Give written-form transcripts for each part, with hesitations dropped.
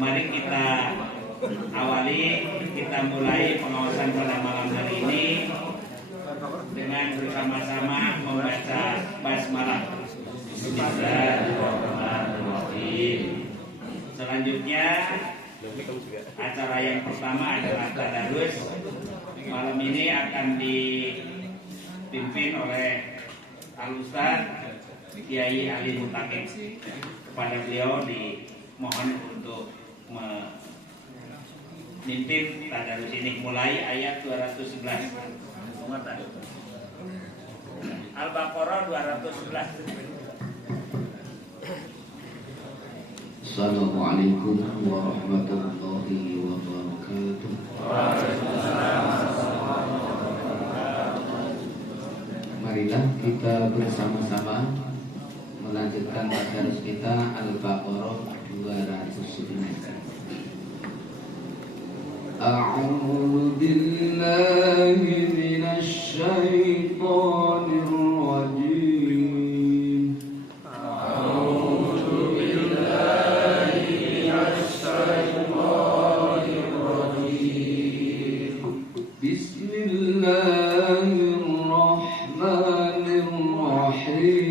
Mari kita awali, kita mulai pengawasan pada malam hari ini dengan bersama-sama membaca basmalah. Bismillahirrahmanirrahim. Selanjutnya acara yang pertama adalah tadarus. Malam ini akan dipimpin oleh Al-Ustaz Kiai Ali Mutakin. Kepada beliau dimohon untuk memimpin tadarus ini mulai ayat 211. Al-Baqarah 211. Assalamualaikum warahmatullahi wabarakatuh. Marilah kita bersama-sama melanjutkan tadarus kita Al-Baqarah 211. A'udzu billahi minasy syaithanir rajim. A'udzu billahi minasy syaithanir rajim. Bismillahirrahmanirrahim.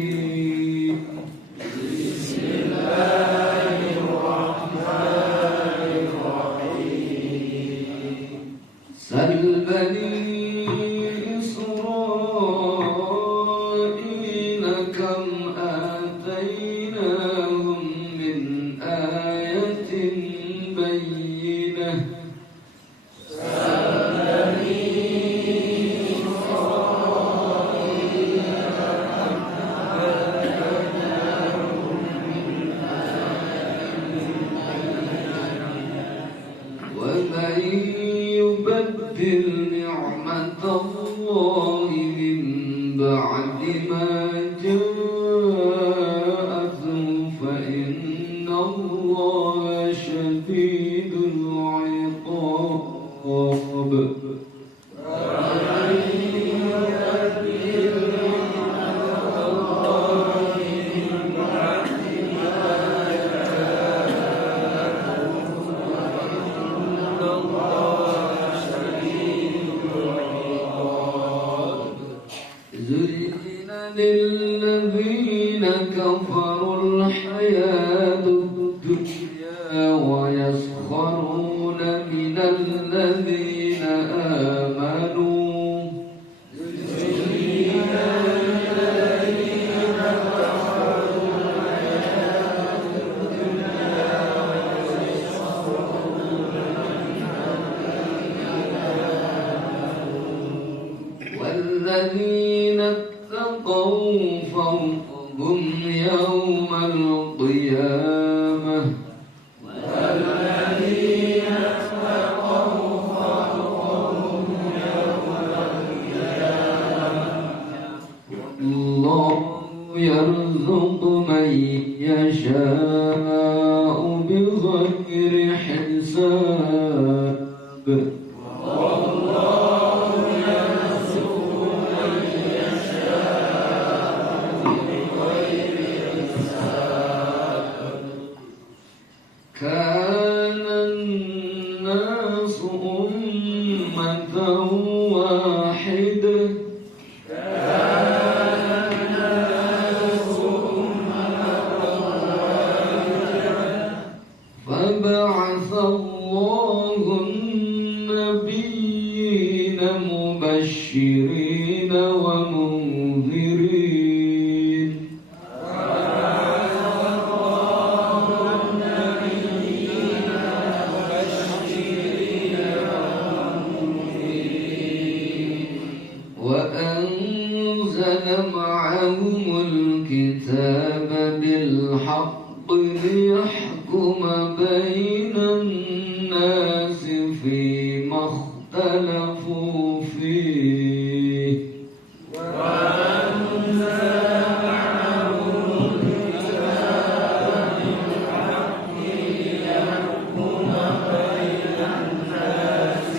Sal bani Israil kam atainahum min ayatin bayyinah. Sal bani Israil kam atainahum min ayatin bayyinah. Wa man يبدل نعمة الله من بعد ما جاءته فإن الله شديد العقاب. للذين كفروا الحياة الدنيا ويسخرون من الذين آمنوا. والذين اتقوا فوقهم يوم القيامة. والذين اتقوا فوقهم يوم القيامة. الله يرزق من يشاء بغير حساب. كان الناس أمة واحدة. فبعث الله النبيين مبشرين ومنذرين. وأنزل معهم الكتاب بالحق ليحكم بين الناس فيما اختلفوا فيه. وأنزل معهم الكتاب بالحق ليحكم بين الناس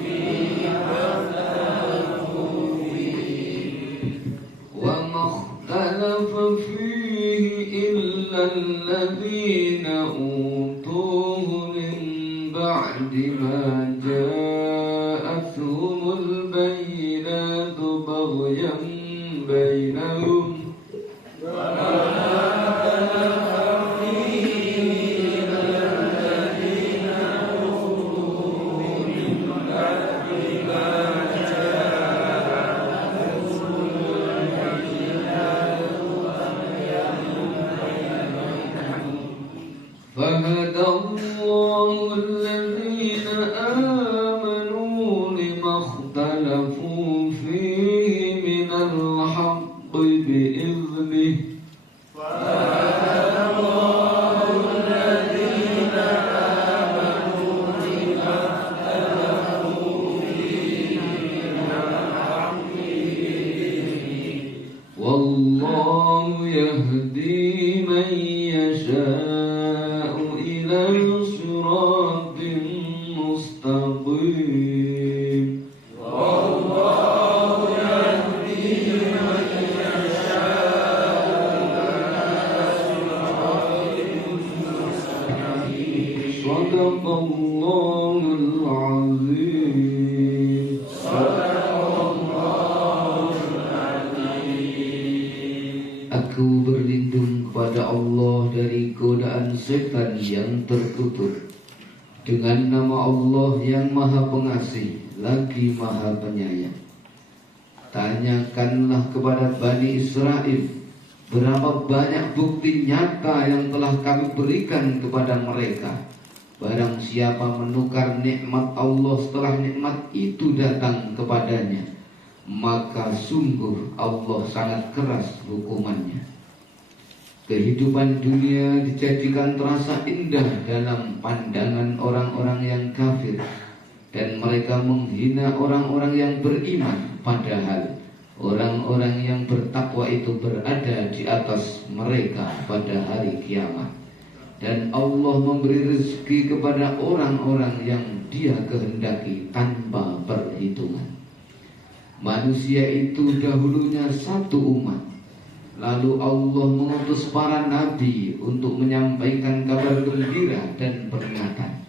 فيما اختلفوا فيه. وما اختلف فيه إلا الذين أوتوه من بعد ما جاءتهم البينات بغيا بينهم فهدى الله الذين آمنوا لما اختلفوا فيه من الحق بإذنه والله يهدي من يشاء إلى صراط مستقيم والله يهدي من يشاء صدق الله العظيم Aku berlindung kepada Allah dari godaan setan yang terkutuk dengan nama Allah yang Maha Pengasih lagi Maha Penyayang. Tanyakanlah kepada Bani Israel berapa banyak bukti nyata yang telah kami berikan kepada mereka. Barang siapa menukar nikmat Allah setelah nikmat itu datang kepadanya, maka sungguh Allah sangat keras hukumannya. Kehidupan dunia dijadikan terasa indah dalam pandangan orang-orang yang kafir, dan mereka menghina orang-orang yang beriman, padahal orang-orang yang bertakwa itu berada di atas mereka pada hari kiamat. Dan Allah memberi rezeki kepada orang-orang yang Dia kehendaki tanpa perhitungan. Manusia itu dahulunya satu umat. Lalu Allah mengutus para nabi untuk menyampaikan kabar gembira dan peringatan.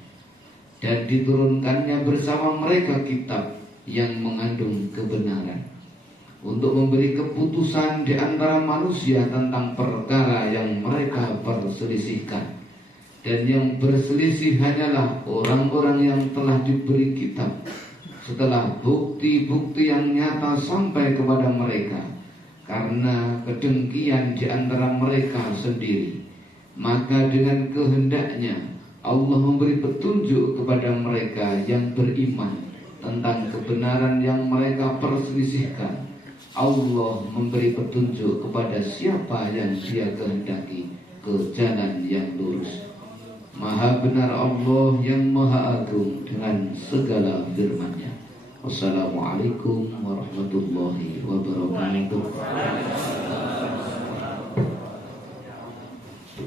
Dan diturunkannya bersama mereka kitab yang mengandung kebenaran, untuk memberi keputusan di antara manusia tentang perkara yang mereka perselisihkan. Dan yang berselisih hanyalah orang-orang yang telah diberi kitab setelah bukti-bukti yang nyata sampai kepada mereka, karena kedengkian di antara mereka sendiri. Maka dengan kehendaknya Allah memberi petunjuk kepada mereka yang beriman tentang kebenaran yang mereka perselisihkan. Allah memberi petunjuk kepada siapa yang Dia kehendaki ke jalan yang lurus. Maha benar Allah yang Maha Agung dengan segala firman-Nya. Wassalamualaikum warahmatullahi wabarakatuh.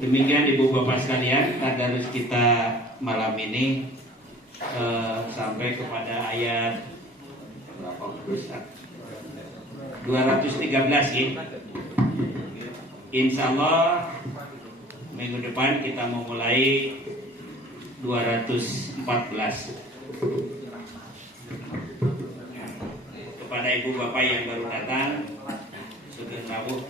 Demikian Ibu Bapak sekalian, tadarus kita malam ini sampai kepada ayat berapa Ustaz? 213 ya. Insya Allah minggu depan kita mau mulai 214. Kepada ibu bapak yang baru datang, sugeng rawuh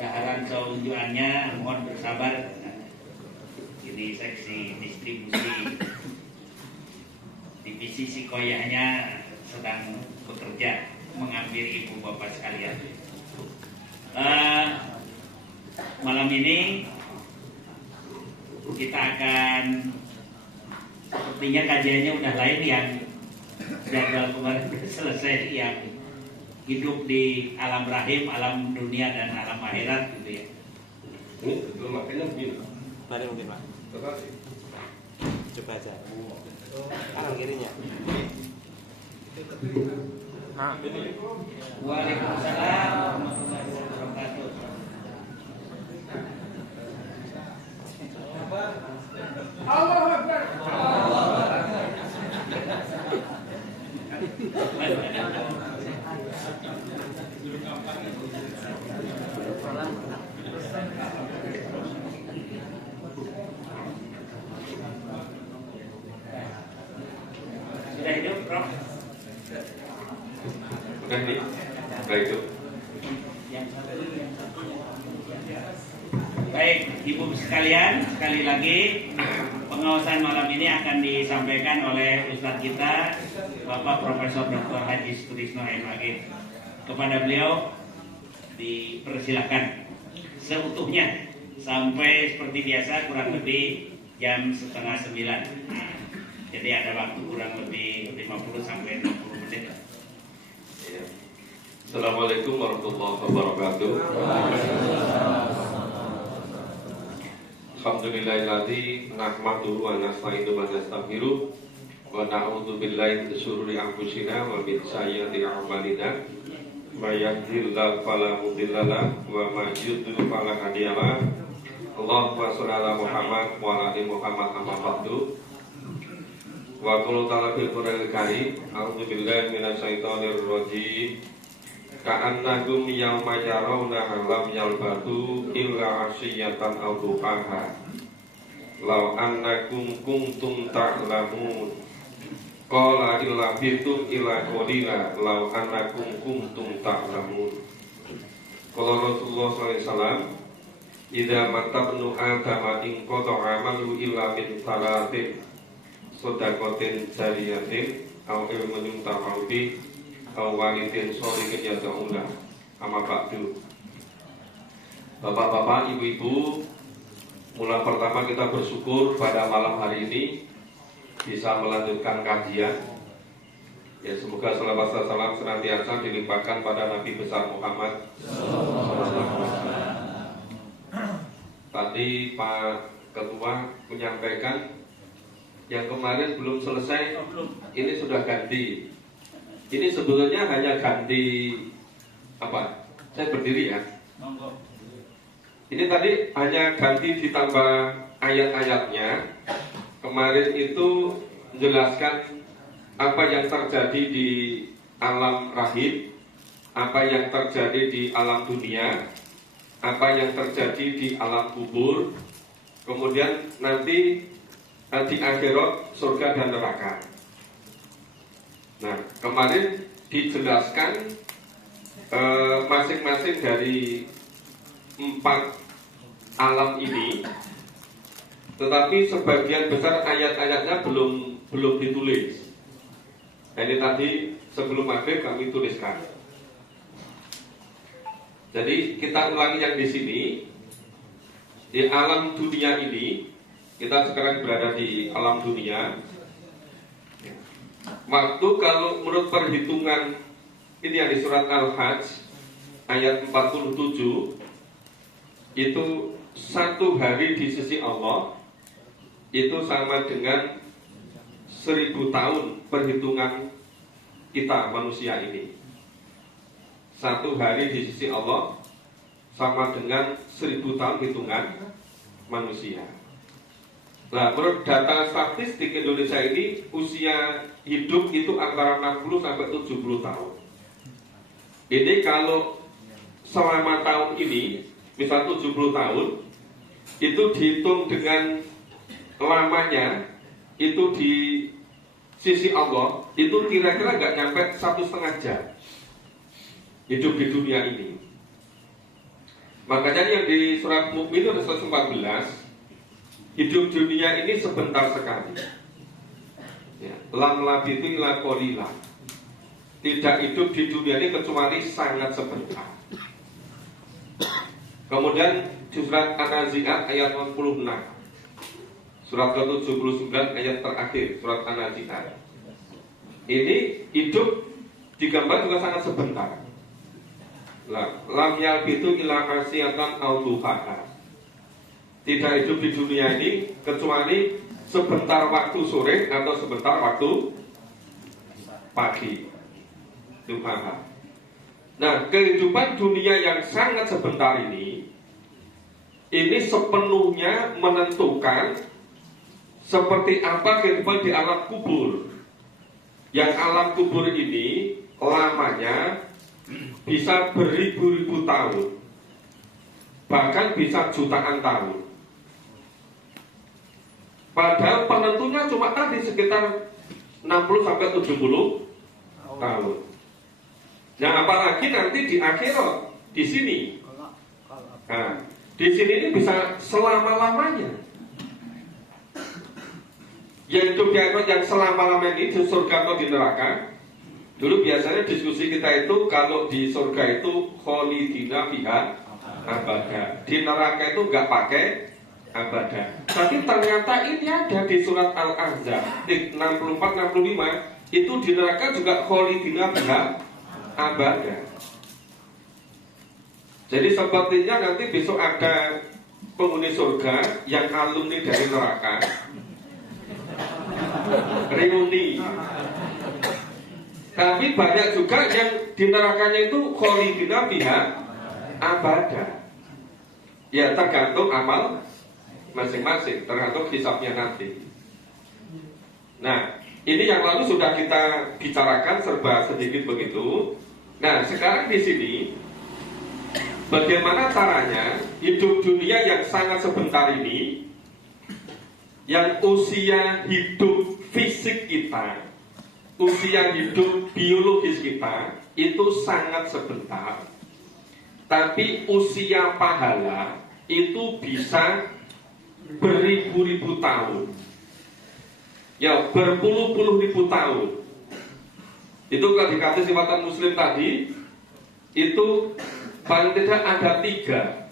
daharan saunjuannya mohon bersabar. Ini seksi distribusi divisi sikoyahnya sedang bekerja mengambil ibu bapak sekalian. Malam ini kita akan, sepertinya kajiannya udah lain yang jadwal kemarin selesai, yang hidup di alam rahim, alam dunia dan alam akhirat gitu ya. Ini belum makanya begini. Mari mungkin Pak. Coba aja. Kanan kirinya. Waalaikumsalam warahmatullahi wabarakatuh. Allahu Akbar. Ibu sekalian, sekali lagi pengawasan malam ini akan disampaikan oleh Ustadz kita Bapak Profesor Dr. Haji Sutrisno MAG. Kepada beliau dipersilakan seutuhnya sampai seperti biasa kurang lebih jam 8:30. Jadi ada waktu kurang lebih 50 sampai 60 menit. Ya. Assalamualaikum warahmatullahi wabarakatuh. Alhamdulillahilladzi nahmaduhu wa nasta'inuhu wa nastaghfiruh wa na'udzu billahi min syururi anfusina wa min sayyiati a'malina. May yahdihillahu fala mudilla lahu wa may yudlil fala hadiya lahu. Allahumma shalli ala Muhammad wa ala ali Muhammad amma ba'du. Wa qul ta'ala fil Qur'anil Karim, a'udzu billahi minasy syaithanir rajim. Ka'annahum yawma yarawna lam yalbatu illa 'ashiyatan aw duhaha. Law annakum kuntum ta'lamun. Qala illa bitum illa qalila law annakum kuntum ta'lamun. Qala Rasulullah sallallahu alaihi wasallam, idza matabnu adama in qata'a amalu illa min salatin shadaqatin jariyatin aw ilmin yuntafa'u bihi walidin sholihin yad'ulah. Amma ba'du. Bapak-bapak, ibu-ibu, mula pertama kita bersyukur pada malam hari ini bisa melanjutkan kajian. Ya, semoga salawat dan salam senantiasa dilimpahkan pada Nabi besar Muhammad. Tadi Pak Ketua menyampaikan yang kemarin belum selesai, ini sudah ganti. Ini sebetulnya hanya ganti apa? Saya berdiri ya. Ini tadi hanya ganti ditambah ayat-ayatnya. Kemarin itu menjelaskan apa yang terjadi di alam rahim, apa yang terjadi di alam dunia, apa yang terjadi di alam kubur, kemudian nanti di akhirat surga dan neraka. Nah, kemarin dijelaskan masing-masing dari 4 alam ini, tetapi sebagian besar ayat-ayatnya belum ditulis. Nah, ini tadi sebelum maghrib kami tuliskan. Jadi kita ulangi yang di sini. Di alam dunia ini, kita sekarang berada di alam dunia. Waktu kalau menurut perhitungan ini yang di surat Al-Hajj ayat 47, itu 1 hari di sisi Allah itu sama dengan 1000 tahun perhitungan kita manusia ini. 1 hari di sisi Allah sama dengan 1000 tahun hitungan manusia. Nah, menurut data statistik Indonesia ini usia hidup itu antara 60 sampai 70 tahun. Ini kalau selama tahun ini, misal 70 tahun, itu dihitung dengan lamanya, itu di sisi Allah, itu kira-kira nggak nyampe 1,5 jam hidup di dunia ini. Makanya yang di surat Mukmin ada 114, hidup dunia ini sebentar sekali. Ya, lam labitu ila qalila. Tidak hidup di dunia ini kecuali sangat sebentar. Kemudian di surat An-Nazi'at ayat 86, surat ke-79 ayat terakhir surat An-Nazi'at. Ini hidup digambar juga sangat sebentar. Lam yalbitu ila kasiyatan aw duhaha. Tidak hidup di dunia ini kecuali sebentar waktu sore atau sebentar waktu pagi. Duhaha. Nah, kehidupan dunia yang sangat sebentar ini sepenuhnya menentukan seperti apa kehidupan di alam kubur. Yang alam kubur ini lamanya bisa beribu-ribu tahun, bahkan bisa jutaan tahun. Padahal penentunya cuma tadi sekitar 60 sampai 70 tahun. Nah, apalagi nanti di akhirat, di sini. Nah, di sini ini bisa selama-lamanya. Yang hidup di akhirat yang selama-lamanya ini di surga atau di neraka. Dulu biasanya diskusi kita itu kalau di surga itu kholidina fiha abada, di neraka itu nggak pakai abada. Tapi ternyata ini ada di surat Al-Ahzab 64-65, itu di neraka juga kholidina fiha abada. Jadi sepertinya nanti besok ada penghuni surga yang alumni dari neraka reuni. Tapi banyak juga yang di nerakanya itu kholidina fiha abada. Ya tergantung amal masing-masing, tergantung hisabnya nanti. Nah, ini yang lalu sudah kita bicarakan serba sedikit begitu. Nah, sekarang di sini bagaimana caranya hidup dunia yang sangat sebentar ini, yang usia hidup fisik kita, usia hidup biologis kita itu sangat sebentar. Tapi usia pahala itu bisa beribu-ribu tahun. Ya, berpuluh-puluh ribu tahun. Itu kalau dikasih sifatan muslim tadi, itu paling tidak ada 3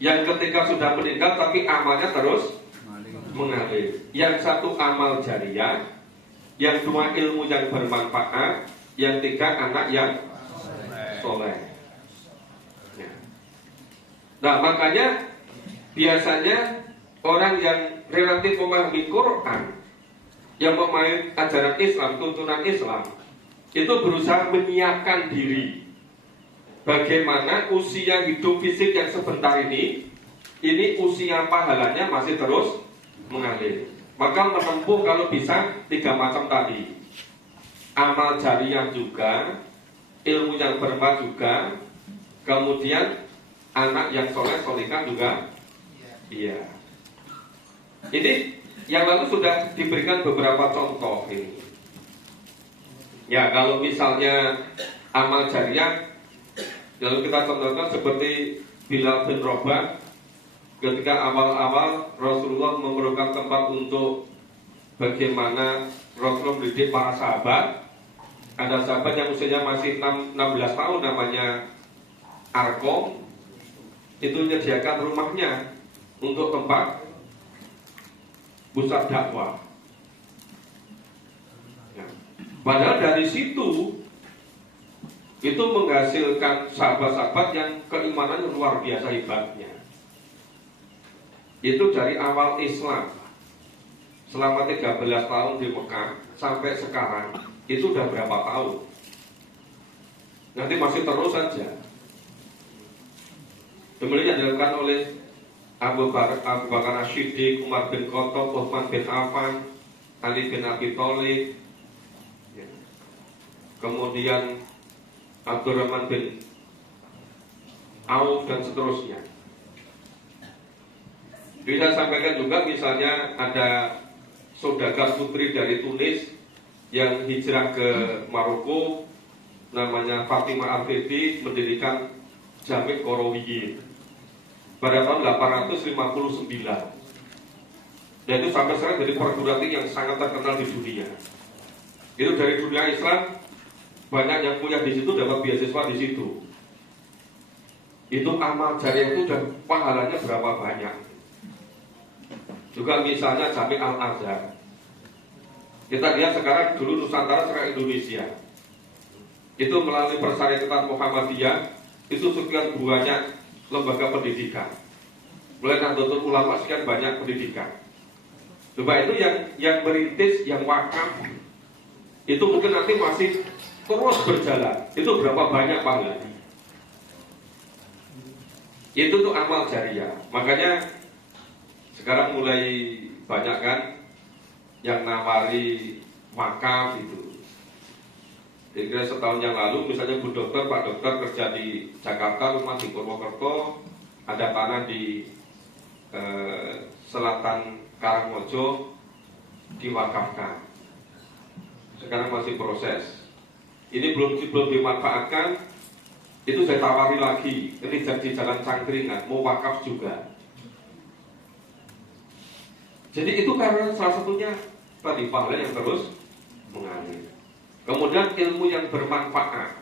yang ketika sudah meninggal tapi amalnya terus mengalir. Yang satu amal jariah, yang 2 ilmu yang bermanfaat, yang 3 anak yang soleh. Nah, makanya biasanya orang yang relatif memahami Quran, yang memahami ajaran Islam, tuntunan Islam, itu berusaha menyiapkan diri bagaimana usia hidup fisik yang sebentar ini usia pahalanya masih terus mengalir. Maka menempuh kalau bisa 3 macam tadi. Amal jariah juga, ilmu yang bermanfaat juga, kemudian anak yang soleh solihah juga. Iya. Ini yang lalu sudah diberikan beberapa contoh ini. Ya, kalau misalnya amal jariah, lalu kita contohkan seperti Bilal bin Rabah. Ketika awal-awal Rasulullah memerlukan tempat untuk bagaimana Rasulullah mendidik para sahabat. Ada sahabat yang usianya masih 16 tahun, namanya Arkom. Itu menyediakan rumahnya untuk tempat pusat dakwah. Ya. Padahal dari situ itu menghasilkan sahabat-sahabat yang keimanannya luar biasa hebatnya. Itu dari awal Islam selama 13 tahun di Mekah sampai sekarang, itu udah berapa tahun? Nanti masih terus saja. Kemudian yang dilakukan oleh Abu Bakar As-Siddiq, Umar bin Khattab, Utsman bin Affan, Ali bin Abi Thalib, ya. Kemudian Abdurrahman bin Auf dan seterusnya. Bisa sampaikan juga misalnya ada saudagar putri dari Tunis yang hijrah ke Maroko, namanya Fatimah Al-Fidi, mendirikan Jami' Qarawiyyin pada tahun 859. Dan itu sampai sekarang jadi perguruan tinggi yang sangat terkenal di dunia. Itu dari dunia Islam banyak yang kuliah di situ, dapat beasiswa di situ. Itu amal jariah itu dan pahalanya berapa banyak. Juga misalnya Jami' Al-Azhar. Kita lihat sekarang, dulu Nusantara sekarang Indonesia. Itu melalui Persyarikatan Muhammadiyah, itu sekian banyak lembaga pendidikan. Mulai Nahdlatul Ulama sekian banyak pendidikan. Coba itu yang merintis, yang wakaf, itu mungkin nanti masih terus berjalan. Itu berapa banyak pahalanya. Itu tuh amal jariah. Makanya sekarang mulai banyak kan yang nawari wakaf itu. Kira-kira setahun yang lalu misalnya Bu Dokter, Pak Dokter kerja di Jakarta, rumah di Purwokerto, ada tanah di selatan Karangmojo, diwakafkan. Sekarang masih proses. Ini belum dimanfaatkan, Itu saya tawari lagi, ini jadi jalan Cangkringan, mau wakaf juga. Jadi itu karena salah satunya tadi pahala yang terus mengalir. Kemudian ilmu yang bermanfaat.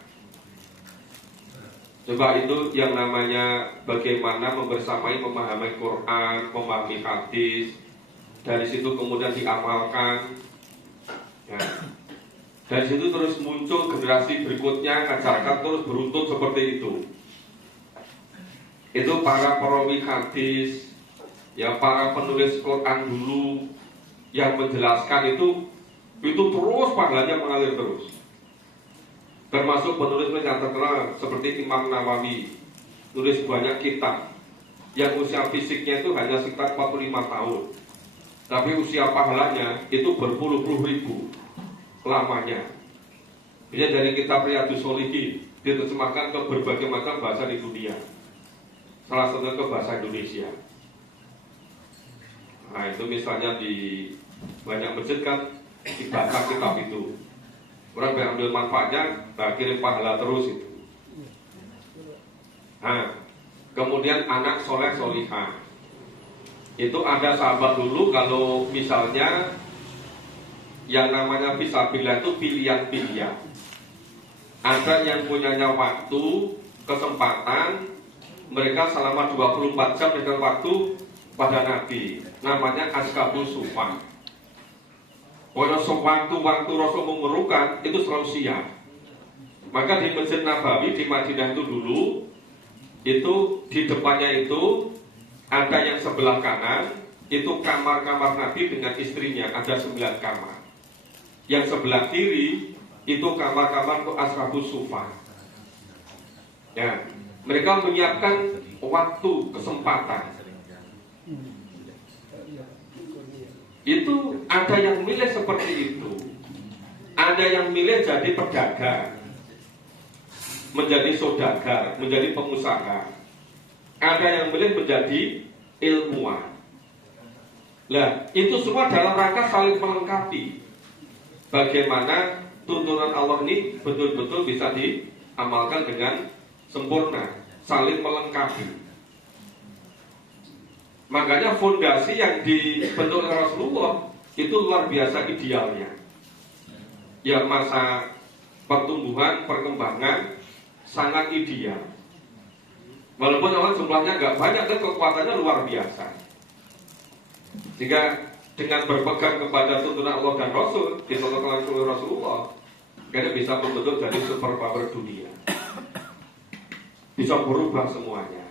Coba itu yang namanya bagaimana membersamai memahami Quran, memahami hadis. Dari situ kemudian diamalkan. Ya. Dari situ terus muncul generasi berikutnya ngajarkan terus beruntun seperti itu. Itu para perawi hadis, ya para penulis Quran dulu yang menjelaskan itu terus pahalanya mengalir terus. Termasuk penulis yang terkenal seperti Imam Nawawi, tulis banyak kitab yang usia fisiknya itu hanya sekitar 45 tahun, tapi usia pahalanya itu berpuluh-puluh ribu lamanya. Dia dari kitab Riyadhus Shalihin diterjemahkan ke berbagai macam bahasa di dunia, salah satunya ke bahasa Indonesia. Nah itu misalnya di banyak masjid kan dibaca kitab itu. Orang yang ambil manfaatnya, kirim pahala terus itu. Nah, kemudian anak soleh solihah. Itu ada sahabat dulu kalau misalnya yang namanya fisabilillah itu pilihan-pilihan. Ada yang punyanya waktu, kesempatan, mereka selama 24 jam dengan waktu pada Nabi. Namanya Askabus Sufah. Kalau sewaktu-waktu Rasul memerlukan itu selalu siap. Maka di Masjid Nabawi di Madinah itu dulu, itu di depannya itu ada yang sebelah kanan, itu kamar-kamar Nabi dengan istrinya, ada 9 kamar. Yang sebelah kiri itu kamar-kamar untuk Ashabus Sufah. Ya, mereka menyiapkan waktu, kesempatan. Itu ada yang milih seperti itu. Ada yang milih jadi pedagang, menjadi saudagar, menjadi pengusaha. Ada yang milih menjadi ilmuwan. Nah, itu semua dalam rangka saling melengkapi. Bagaimana tuntunan Allah ini betul-betul bisa diamalkan dengan sempurna, saling melengkapi. Makanya fondasi yang dibentuk oleh Rasulullah itu luar biasa idealnya. Ya masa pertumbuhan, perkembangan sangat ideal. Walaupun orang jumlahnya nggak banyak, dan kekuatannya luar biasa. Sehingga dengan berpegang kepada tuntunan Allah dan Rasul, ditolong oleh Rasulullah, kita bisa membentuk jadi superpower dunia. Bisa berubah semuanya.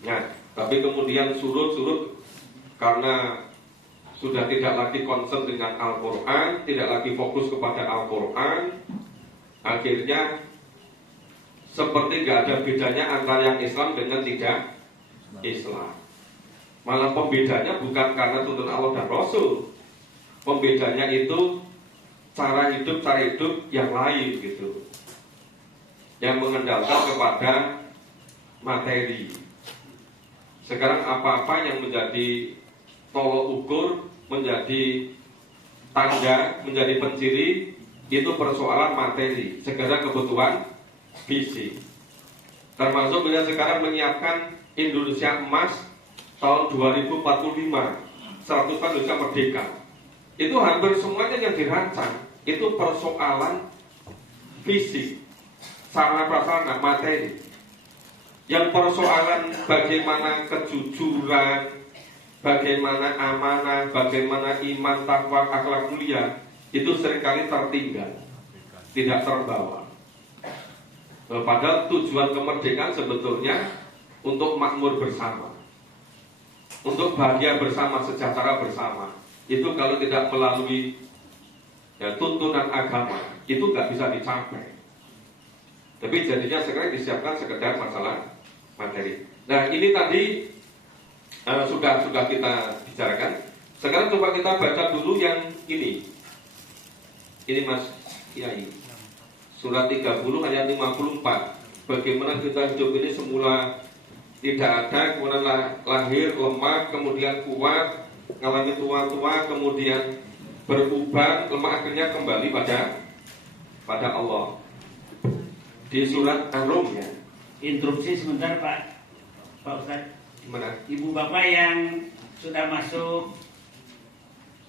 Nah, tapi kemudian surut karena sudah tidak lagi concern dengan Al-Quran, tidak lagi fokus kepada Al-Quran. Akhirnya seperti gak ada bedanya antara yang Islam dengan tidak Islam. Malah pembedanya bukan karena tuntunan Allah dan Rasul. Pembedanya itu cara hidup yang lain gitu, yang mengandalkan kepada materi. Sekarang apa-apa yang menjadi tolok ukur, menjadi tanda, menjadi penciri, itu persoalan materi, segera kebutuhan fisik. Termasuk bila sekarang menyiapkan Indonesia emas tahun 2045, 100 tahun Indonesia merdeka. Itu hampir semuanya yang dirancang itu persoalan fisik, sarana prasarana, materi. Yang persoalan bagaimana kejujuran, bagaimana amanah, bagaimana iman, takwa, akhlak mulia, itu seringkali tertinggal, tidak terbawa. Padahal tujuan kemerdekaan sebetulnya untuk makmur bersama, untuk bahagia bersama, sejahtera bersama. Itu kalau tidak melalui tuntunan agama, itu nggak bisa dicapai. Tapi jadinya sekarang disiapkan sekedar masalah materi. Nah ini tadi sudah kita bicarakan. Sekarang coba kita baca dulu yang ini. Ini Mas Kiai, surat 30 ayat 54. Bagaimana kita hidup ini semula tidak ada, kemudian lahir lemah, kemudian kuat, ngalami tua-tua, kemudian berubah, lemah, akhirnya kembali pada Allah. Di surat Ar-Rum ya. Interupsi sebentar Pak Ustadz. Gimana? Ibu bapak yang sudah masuk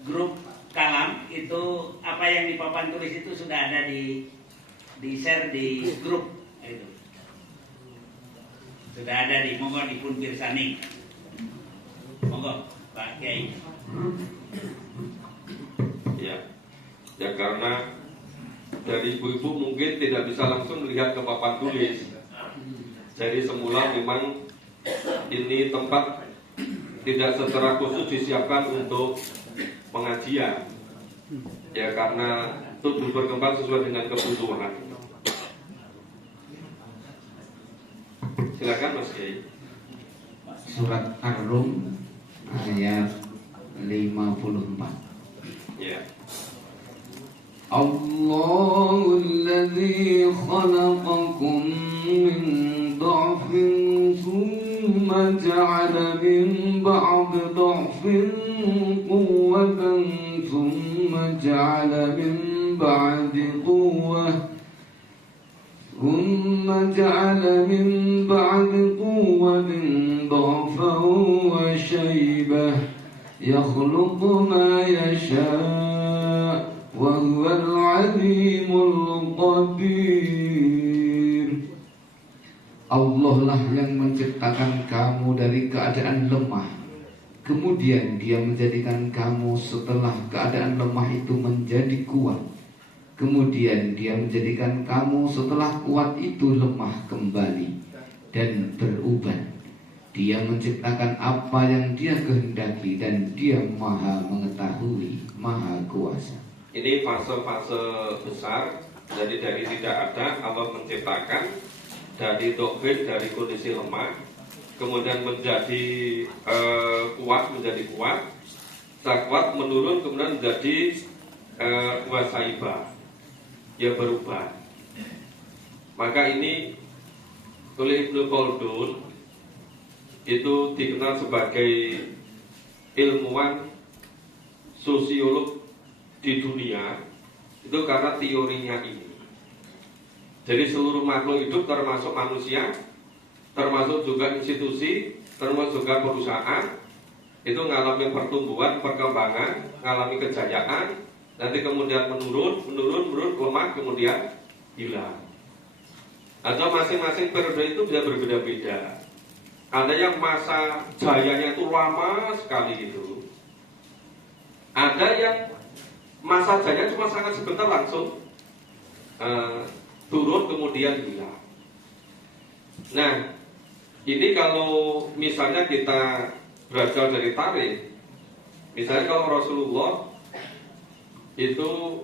grup kalam itu apa yang di papan tulis itu sudah ada di share di grup itu. Sudah ada di monggo dipun pirsani. Monggo Pak Kiai. Ya karena dari ibu-ibu mungkin tidak bisa langsung melihat ke papan tulis. Jadi semula memang ini tempat tidak secara khusus disiapkan untuk pengajian. Ya karena tumbuh berkembang sesuai dengan kebutuhan. Silakan Mas Kiai. Surat Ar-Rum ayat 54. Ya. Allahul ladzi khalaqakum min dha'fin thumma ja'ala min ba'di dha'fin quwwatan thumma ja'ala min ba'di quwwah ثم جعل من بعد قوة ضعفا وشيبة يخلق ما يشاء وهو العليم القدير. Allah lah yang menciptakan kamu dari keadaan lemah, kemudian Dia menjadikan kamu setelah keadaan lemah itu menjadi kuat. Kemudian Dia menjadikan kamu setelah kuat itu lemah kembali dan berubah. Dia menciptakan apa yang Dia kehendaki dan Dia Maha mengetahui, Maha kuasa. Ini fase-fase besar. Jadi dari tidak ada Allah menciptakan, dari dokfin, dari kondisi lemah, kemudian menjadi kuat, menjadi kuat, setelah kuat menurun, kemudian menjadi wasaibah. Ya berubah. Maka ini oleh Ibnu Khaldun itu dikenal sebagai ilmuwan sosiolog di dunia itu karena teorinya ini. Jadi seluruh makhluk hidup termasuk manusia, termasuk juga institusi, termasuk juga perusahaan itu mengalami pertumbuhan, perkembangan, mengalami kejayaan. Nanti kemudian menurun, lemah, kemudian hilang. Atau masing-masing periode itu bisa berbeda-beda. Ada yang masa jayanya itu lama sekali itu. Ada yang masa jayanya cuma sangat sebentar langsung turun kemudian hilang. Nah, ini kalau misalnya kita belajar dari tarikh, misalnya kalau Rasulullah itu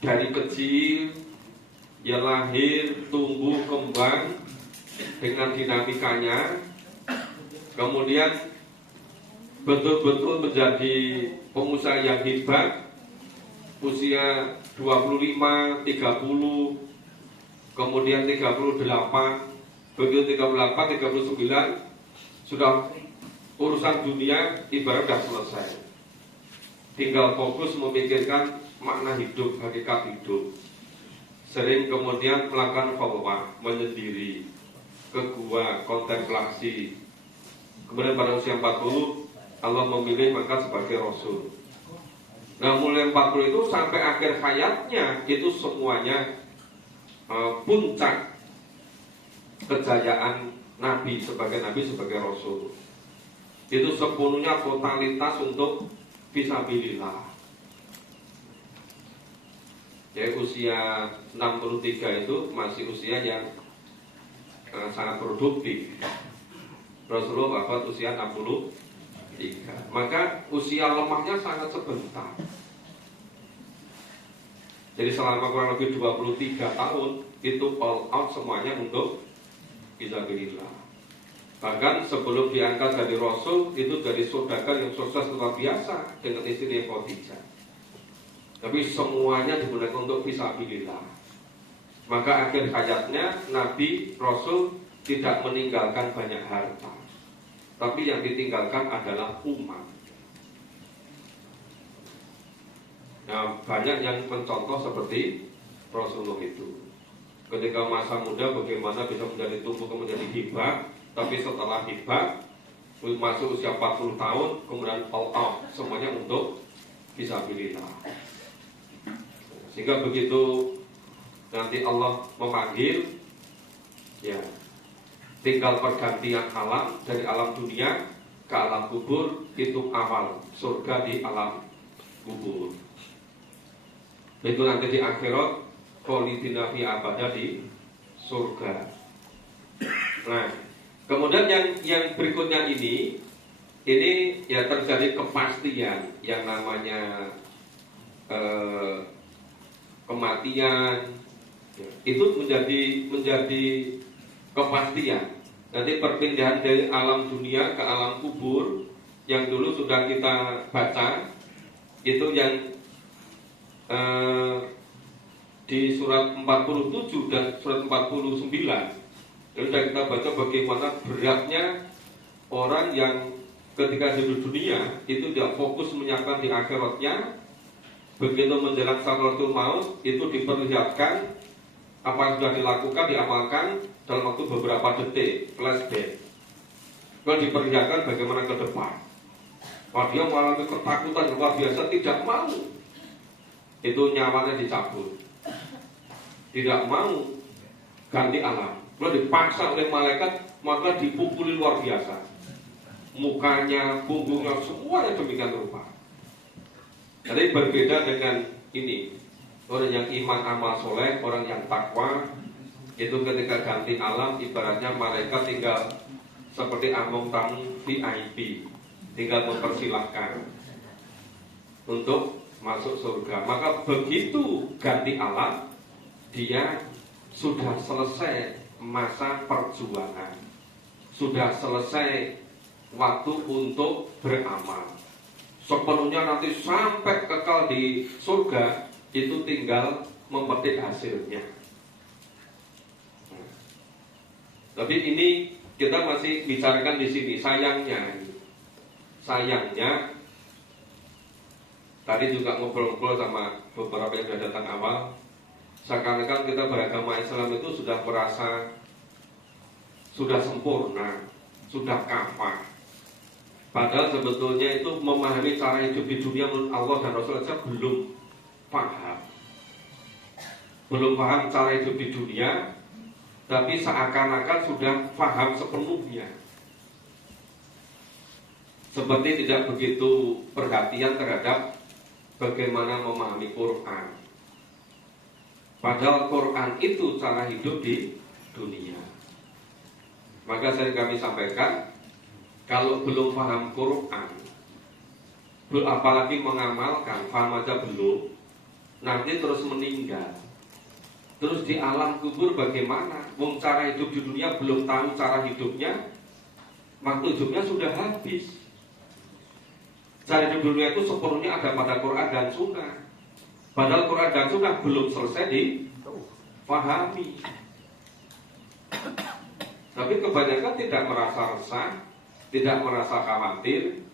dari kecil ya lahir, tumbuh, kembang dengan dinamikanya, kemudian betul-betul menjadi pengusaha yang hebat usia 25, 30, kemudian 38, begitu 38, 39 sudah urusan dunia ibarat sudah selesai. Tinggal fokus memikirkan makna hidup, hakikat hidup. Sering kemudian melakukan khalwah, menyendiri, ke gua, kontemplasi. Kemudian pada usia 40 Allah memilih maka sebagai Rasul. Nah mulai 40 itu sampai akhir hayatnya itu semuanya puncak kejayaan Nabi sebagai Rasul. Itu sepenuhnya totalitas untuk fisabilillah. Ya usia 63 itu masih usia yang sangat produktif. Rasulullah wafat usia 63. Maka usia lemahnya sangat sebentar. Jadi selama kurang lebih 23 tahun itu all out semuanya untuk fisabilillah. Bahkan sebelum diangkat dari Rasul itu dari saudagar yang sukses luar biasa dengan istri Khadijah. Tapi semuanya digunakan untuk fisabilillah. Maka akhir hayatnya Nabi Rasul tidak meninggalkan banyak harta, tapi yang ditinggalkan adalah umat. Nah, banyak yang mencontoh seperti Rasulullah itu. Ketika masa muda bagaimana bisa menjadi tumbuh menjadi hibah, tapi setelah hibah masuk usia 40 tahun kemudian all out semuanya untuk fisabilillah. Sehingga begitu nanti Allah memanggil, ya tinggal pergantian alam dari alam dunia ke alam kubur, itu awal surga di alam kubur. Itu nanti di akhirat kholidina fi abada di surga. Nah, kemudian yang berikutnya ini ya terjadi kepastian yang namanya kematian, ya, itu menjadi kepastian. Nanti perpindahan dari alam dunia ke alam kubur yang dulu sudah kita baca, itu yang di surat 47 dan surat 49 sudah kita baca bagaimana beratnya orang yang ketika hidup dunia itu dia fokus menyiapkan di akhiratnya. Begitu menjelang sakaratul maut itu diperlihatkan apa yang sudah dilakukan, diamalkan dalam waktu beberapa detik, flashback. Kalau diperlihatkan bagaimana ke depan, dia mengalami ketakutan luar biasa, tidak mau itu nyawanya dicabut, tidak mau ganti alam. Kalau dipaksa oleh malaikat, maka dipukuli luar biasa, mukanya, punggungnya, semuanya demikian rupa. Jadi berbeda dengan ini, orang yang iman amal soleh, orang yang takwa, itu ketika ganti alam ibaratnya malaikat tinggal seperti among tamu VIP, tinggal mempersilahkan untuk masuk surga. Maka begitu ganti alam, dia sudah selesai masa perjuangan, sudah selesai waktu untuk beramal. Sepenuhnya nanti sampai kekal di surga, itu tinggal memetik hasilnya. Tapi ini kita masih bicarakan di sini. Sayangnya tadi juga ngobrol-ngobrol sama beberapa yang sudah datang awal, seakan-akan kita beragama Islam itu sudah merasa sudah sempurna, sudah kafah. Padahal sebetulnya itu memahami cara hidup di dunia menurut Allah dan Rasul saja belum paham. Belum paham cara hidup di dunia, tapi seakan-akan sudah paham sepenuhnya. Seperti tidak begitu perhatian terhadap bagaimana memahami Quran. Padahal Quran itu cara hidup di dunia. Maka kami sampaikan, kalau belum paham Quran, apalagi mengamalkan, paham aja belum, nanti terus meninggal. Terus di alam kubur bagaimana? Wong cara hidup di dunia belum tahu cara hidupnya, waktu hidupnya sudah habis. Cara hidup dunia itu sepenuhnya ada pada Quran dan Sunnah. Padahal Quran dan Sunnah belum selesai dipahami. Tapi kebanyakan tidak merasa resah, tidak merasa khawatir.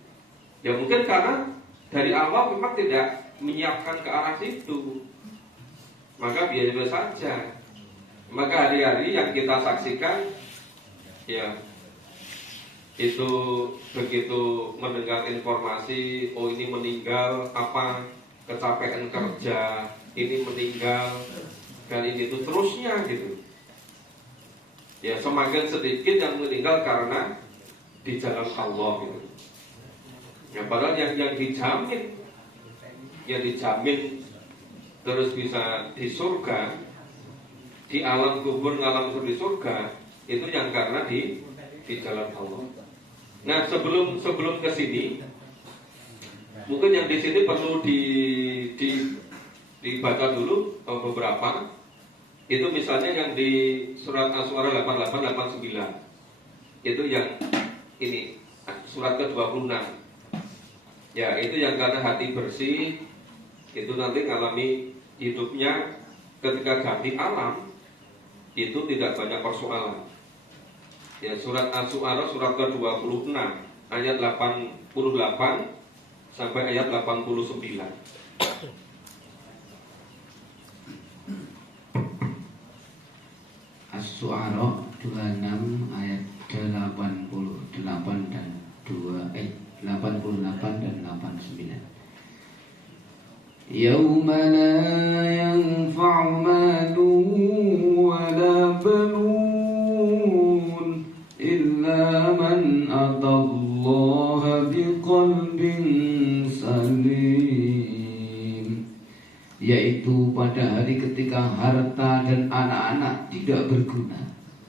Ya mungkin karena dari awal memang tidak menyiapkan ke arah situ, maka biasa saja. Maka hari-hari yang kita saksikan, ya itu begitu mendengar informasi, oh ini meninggal, apa kecapean kerja, ini meninggal, dan ini itu terusnya gitu. Ya semakin sedikit yang meninggal karena di jalan Allah gitu. Ya padahal yang dijamin terus bisa di surga, di alam kubur ngalam di surga, itu yang karena di jalan Allah. Nah sebelum ke sini, mungkin yang di sini perlu dibaca dulu beberapa. Itu misalnya yang di surat Asy-Syu'ara 88-89, itu yang ini surat ke-26. Ya itu yang karena hati bersih, itu nanti ngalami hidupnya ketika ganti alam, itu tidak banyak persoalan. Ya surat Asy-Syu'ara surat ke-26 ayat 88 sampai ayat 89. Syu'ara 26 ayat 88 dan 88 dan 89. Yauma la yanfa'u malun wala banun illa man atallaha biqalbin salim, yaitu pada hari ketika harta dan anak-anak tidak berguna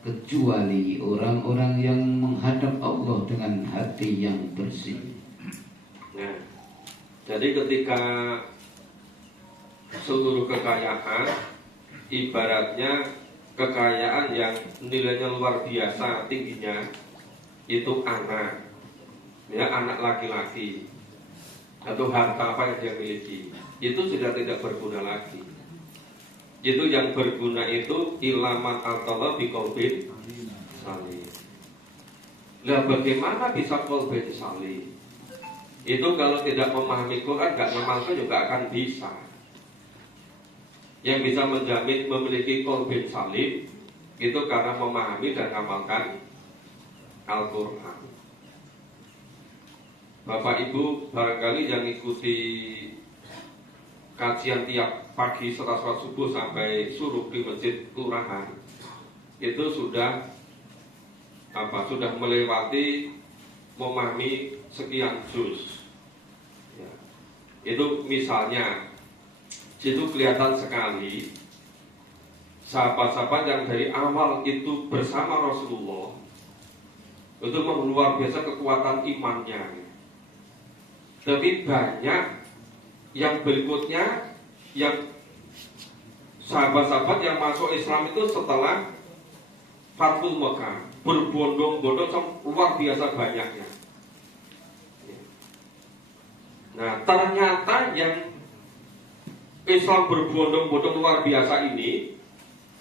kecuali orang-orang yang menghadap Allah dengan hati yang bersih. Nah, jadi ketika seluruh kekayaan ibaratnya kekayaan yang nilainya luar biasa tingginya itu anak, ya, anak laki-laki atau harta apa yang dia miliki itu sudah tidak berguna lagi. Itu yang berguna itu ilaman ataullah biqalbin salim. Nah, bagaimana bisa qalbin salim? Itu kalau tidak memahami Quran, gak ngamalkan juga akan bisa. Yang bisa menjamin memiliki qalbin salim itu karena memahami dan mengamalkan Al-Quran. Bapak Ibu barangkali yang ikuti kajian tiap pagi setelah sholat subuh sampai suruh di masjid kelurahan itu sudah melewati memahami sekian juz. Ya. Itu misalnya itu kelihatan sekali sahabat-sahabat yang dari awal itu bersama Rasulullah itu luar biasa kekuatan imannya. Tapi banyak yang berikutnya yang sahabat-sahabat yang masuk Islam itu setelah Fathul Mekah berbondong-bondong luar biasa banyaknya. Nah, ternyata yang Islam berbondong-bondong luar biasa ini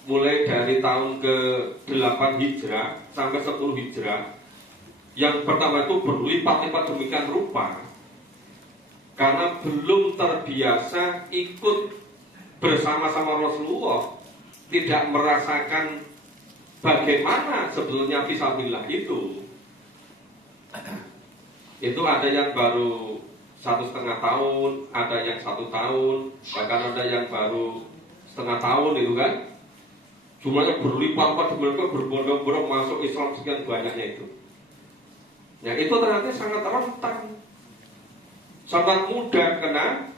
mulai dari tahun ke-8 Hijrah sampai 10 Hijrah yang pertama itu berlipat-lipat demikian rupa karena belum terbiasa ikut bersama-sama Rasulullah, tidak merasakan bagaimana sebetulnya fisabilillah itu. Itu ada yang baru 1,5 tahun, ada yang 1 tahun, bahkan ada yang baru setengah tahun itu kan. Jumlahnya berlipat-lipat, berbondong-bondong masuk Islam sekian banyaknya itu. Ya itu ternyata sangat rentan, sangat mudah kena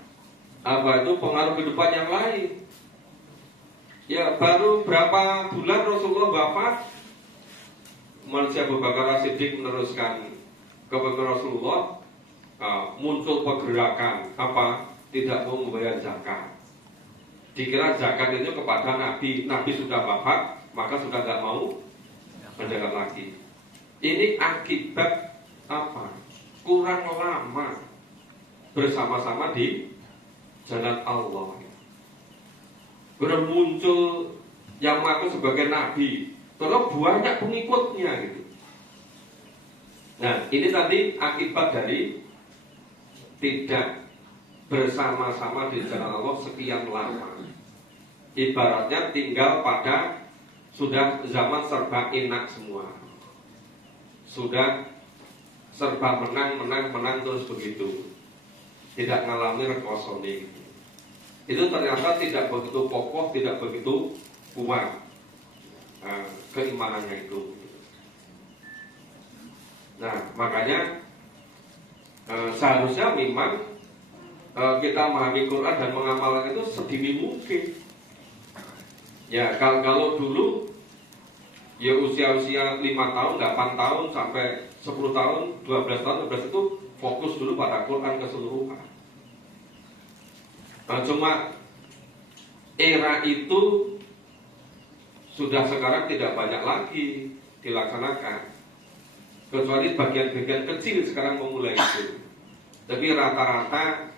pengaruh kehidupan yang lain. Ya baru berapa bulan Rasulullah wafat, manusia Abu Bakar As-Siddiq meneruskan kepemimpinan Rasulullah. Muncul pergerakan tidak mau membayar zakat. Dikira zakat itu kepada Nabi sudah wafat, maka sudah tidak mau menjaga lagi. Ini akibat kurang lama bersama-sama di jalan Allah. Benar muncul yang mengaku sebagai Nabi, terus banyak pengikutnya gitu. Nah ini tadi akibat dari tidak bersama-sama di jalan Allah sekian lama. Ibaratnya tinggal pada sudah zaman serba enak semua, sudah serba menang terus begitu, tidak mengalami rekosoning. Itu ternyata tidak begitu kokoh, tidak begitu kuat keimanannya itu. Nah makanya seharusnya memang kita memahami Quran dan mengamalkan itu sedini mungkin. Ya kalau dulu ya usia-usia 5 tahun, 8 tahun sampai 10 tahun, 12 tahun, 12 itu fokus dulu pada Quran keseluruhan. Cuma era itu sudah sekarang tidak banyak lagi dilaksanakan. Kecuali bagian-bagian kecil sekarang memulai itu. Tapi rata-rata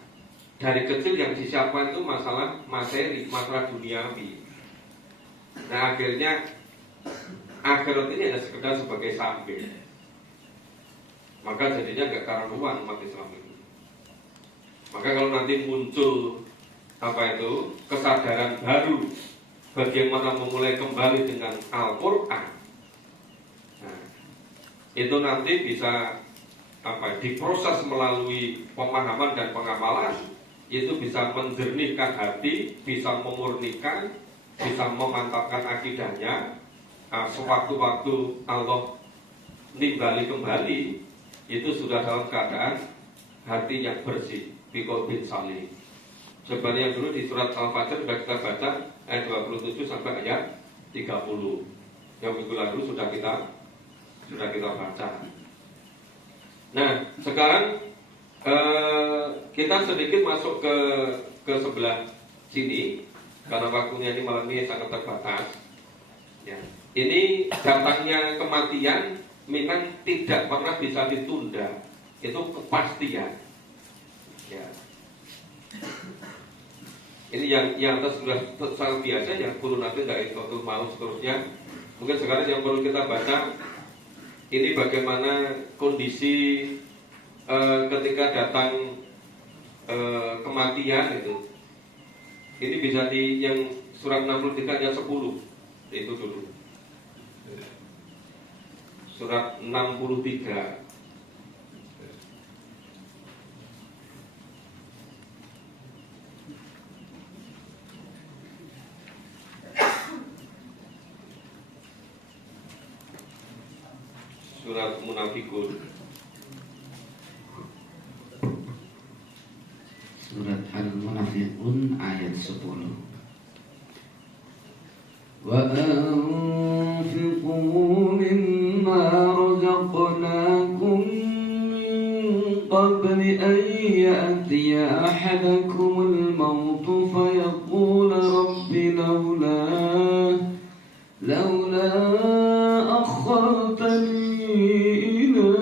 dari kecil yang disiapkan itu masalah materi, masalah duniawi. Nah akhirnya akhirat ini hanya sekedar sebagai samping. Maka jadinya gak karuan umat Islam ini. Maka kalau nanti muncul kesadaran baru bagaimana memulai kembali dengan Al-Quran. Nah, itu nanti bisa diproses melalui pemahaman dan pengamalan, itu bisa menjernihkan hati, bisa memurnikan, bisa memantapkan akidahnya. Sewaktu-waktu Allah nimbali kembali, itu sudah dalam keadaan hati yang bersih, biqalbin salim. Sebenarnya yang dulu di surat Al-Fajr sudah kita baca ayat 27 sampai ayat 30. Yang minggu lalu sudah kita baca. Nah, sekarang kita sedikit masuk ke sebelah sini karena waktunya ini malam ini sangat terbatas. Ya. Ini datangnya kematian memang tidak pernah bisa ditunda. Itu kepastian. Ya. Ini yang sudah sangat biasa, yang perlu nanti tidak itu mau seterusnya. Mungkin sekarang yang perlu kita baca ini bagaimana kondisi ketika datang kematian itu. Ini bisa di yang surat 63 ayat 10 itu dulu. Surat 63. Surat Munafikun. Surat Al-Munafiqun ayat 10. Wa anfiqu mimma razaqnakum min qabli an ya'tiya ahadakumul mautu fayaqula rabbi laula akhartani ila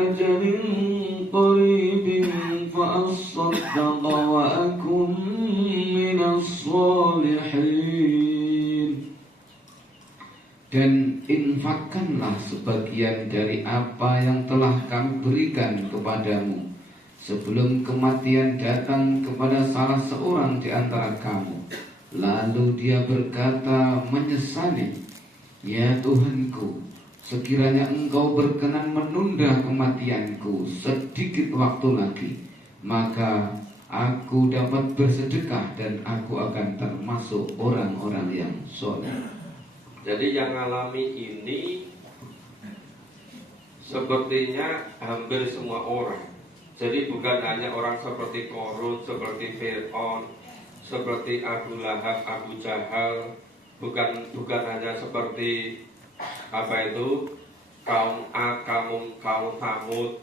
ajalin qaribin فأصدق وأكن من الصالحين. Dan infakkanlah sebagian dari apa yang telah kami berikan kepadamu sebelum kematian datang kepada salah seorang di antara kamu. Lalu dia berkata menyesali, ya Tuhanku, sekiranya engkau berkenan menunda kematianku sedikit waktu lagi, maka aku dapat bersedekah dan aku akan termasuk orang-orang yang soleh. Jadi yang alami ini sepertinya hampir semua orang. Jadi bukan hanya orang seperti Qarun, seperti Fir'aun, seperti Abu Lahab, Abu Jahal, bukan hanya seperti kaum A, kaum Thamud.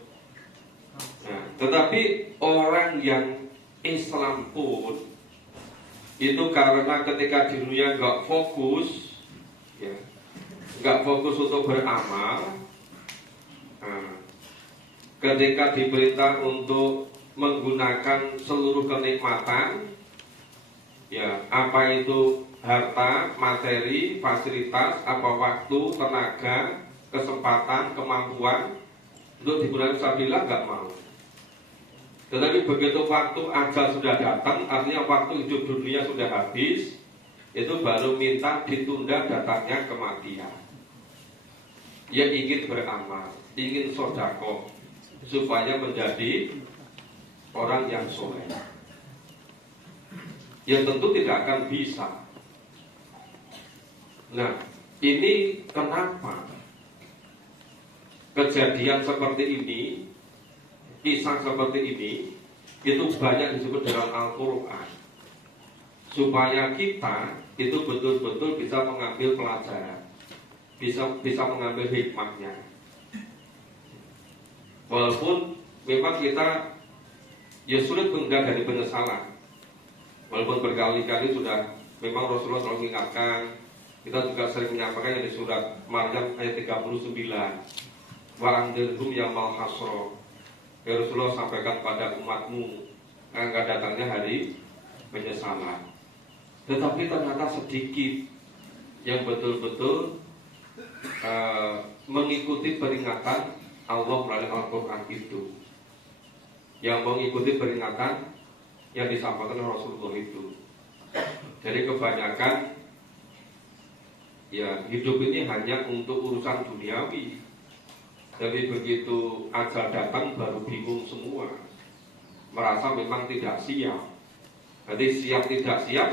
Nah, tetapi orang yang Islam pun itu karena ketika di dunia nggak fokus, ya, nggak fokus untuk beramal. Nah, ketika diperintah untuk menggunakan seluruh kenikmatan, ya, apa itu harta, materi, fasilitas, apa waktu, tenaga, kesempatan, kemampuan untuk digunakan fisabilillah, nggak mau. Tetapi begitu waktu ajal sudah datang, artinya waktu hidup dunia sudah habis, itu baru minta ditunda datangnya kematian. Ia ingin beramal, ingin sodako, supaya menjadi orang yang soleh. Ya tentu tidak akan bisa. Nah, ini kenapa kejadian seperti ini, kisah seperti ini, itu banyak disebut dalam Al-Quran, supaya kita itu betul-betul bisa mengambil pelajaran, bisa mengambil hikmahnya. Walaupun memang kita ya sulit menghindar dari penyesalan, walaupun berkali-kali sudah memang Rasulullah selalu mengingatkan. Kita juga sering menyampaikan di surat Maryam ayat 39, wa andirhum yaumal hasra. Ya Rasulullah, sampaikan pada umatmu akan datangnya hari penyesalan. Tetapi ternyata sedikit yang betul-betul mengikuti peringatan Allah melalui Al-Quran itu, yang mengikuti peringatan yang disampaikan oleh Rasulullah itu. Jadi kebanyakan ya hidup ini hanya untuk urusan duniawi. Tapi begitu ajal datang baru bingung semua, merasa memang tidak siap. Jadi siap tidak siap,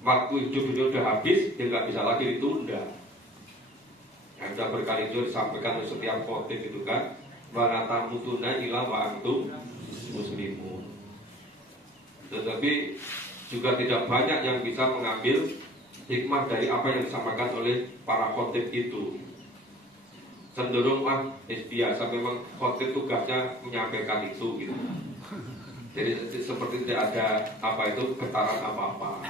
waktu hidup ini udah habis, dia nggak bisa lagi ditunda. Yang sudah berkali-kali disampaikan oleh setiap khotib itu kan, warata mutuna ila wa antum muslimun. Tetapi juga tidak banyak yang bisa mengambil hikmah dari apa yang disampaikan oleh para khotib itu. Cenderung biasa, memang khotib tugasnya menyampaikan itu gitu. Jadi seperti tidak ada apa itu getaran apa-apa.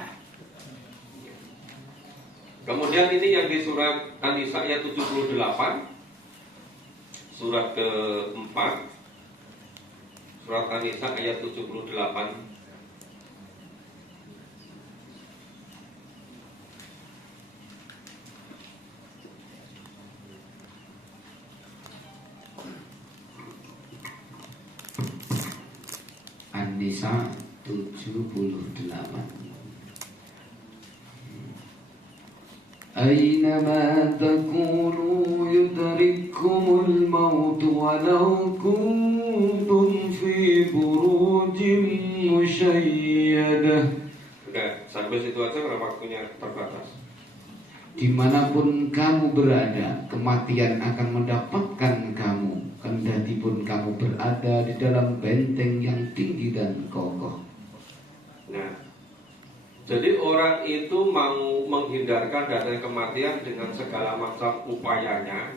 Kemudian ini yang di surat An-Nisa ayat 78, surat ke-4, surat An-Nisa ayat 78. An-Nisa 78. Aynama takunu yudrikkumul maut walau kuntum fi burujin musyayyadah. Udah, sampai situ aja karena waktunya terbatas. Dimanapun kamu berada, kematian akan mendapatkan kamu, kendati pun kamu berada di dalam benteng yang tinggi dan kokoh. Nah, jadi orang itu mau menghindarkan datangnya kematian dengan segala macam upayanya,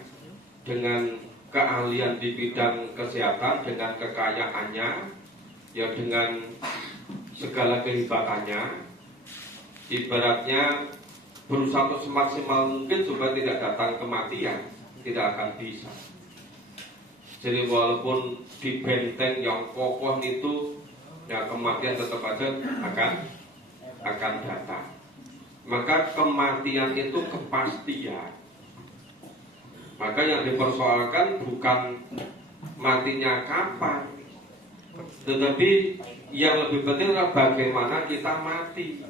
dengan keahlian di bidang kesehatan, dengan kekayaannya, ya dengan segala kehebatannya. Ibaratnya berusaha semaksimal mungkin supaya tidak datang kematian, tidak akan bisa. Jadi walaupun di benteng yang kokoh itu, ya kematian tetap aja akan datang. Maka kematian itu kepastian. Maka yang dipersoalkan bukan matinya kapan, tetapi yang lebih penting adalah bagaimana kita mati,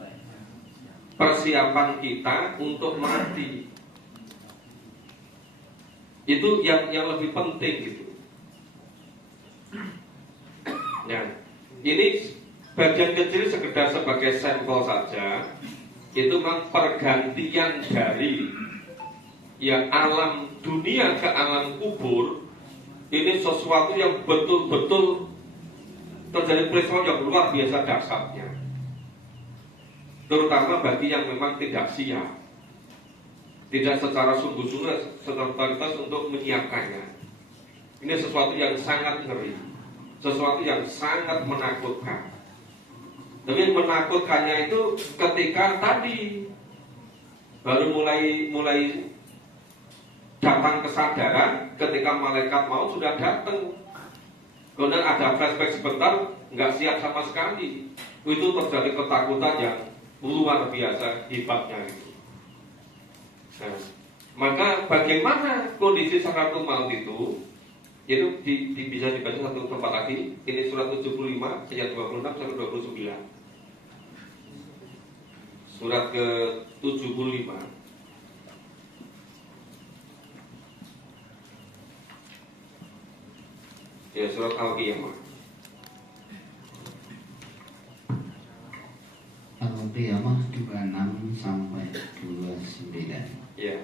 persiapan kita untuk mati. Itu yang lebih penting gitu. Ya, ini bagian kecil sekedar sebagai sampel saja. Itu memang pergantian dari yang alam dunia ke alam kubur. Ini sesuatu yang betul-betul terjadi peristiwa yang luar biasa dahsyatnya, terutama bagi yang memang tidak siap, tidak secara sungguh-sungguh totalitas untuk menyiapkannya. Ini sesuatu yang sangat ngeri, sesuatu yang sangat menakutkan. Tapi menakutkannya itu ketika tadi baru mulai datang kesadaran, ketika malaikat maut sudah datang. Kemudian ada flashback sebentar, nggak siap sama sekali. Itu terjadi ketakutan yang luar biasa hebatnya itu. Nah, maka bagaimana kondisi sakaratul maut itu? Itu bisa dibaca satu tempat lagi. Ini surat 75 ayat 26 sampai 29. Surat ke-75. Ya, surat Al-Qiyamah. Al-Qiyamah 26 sampai 29. Ya.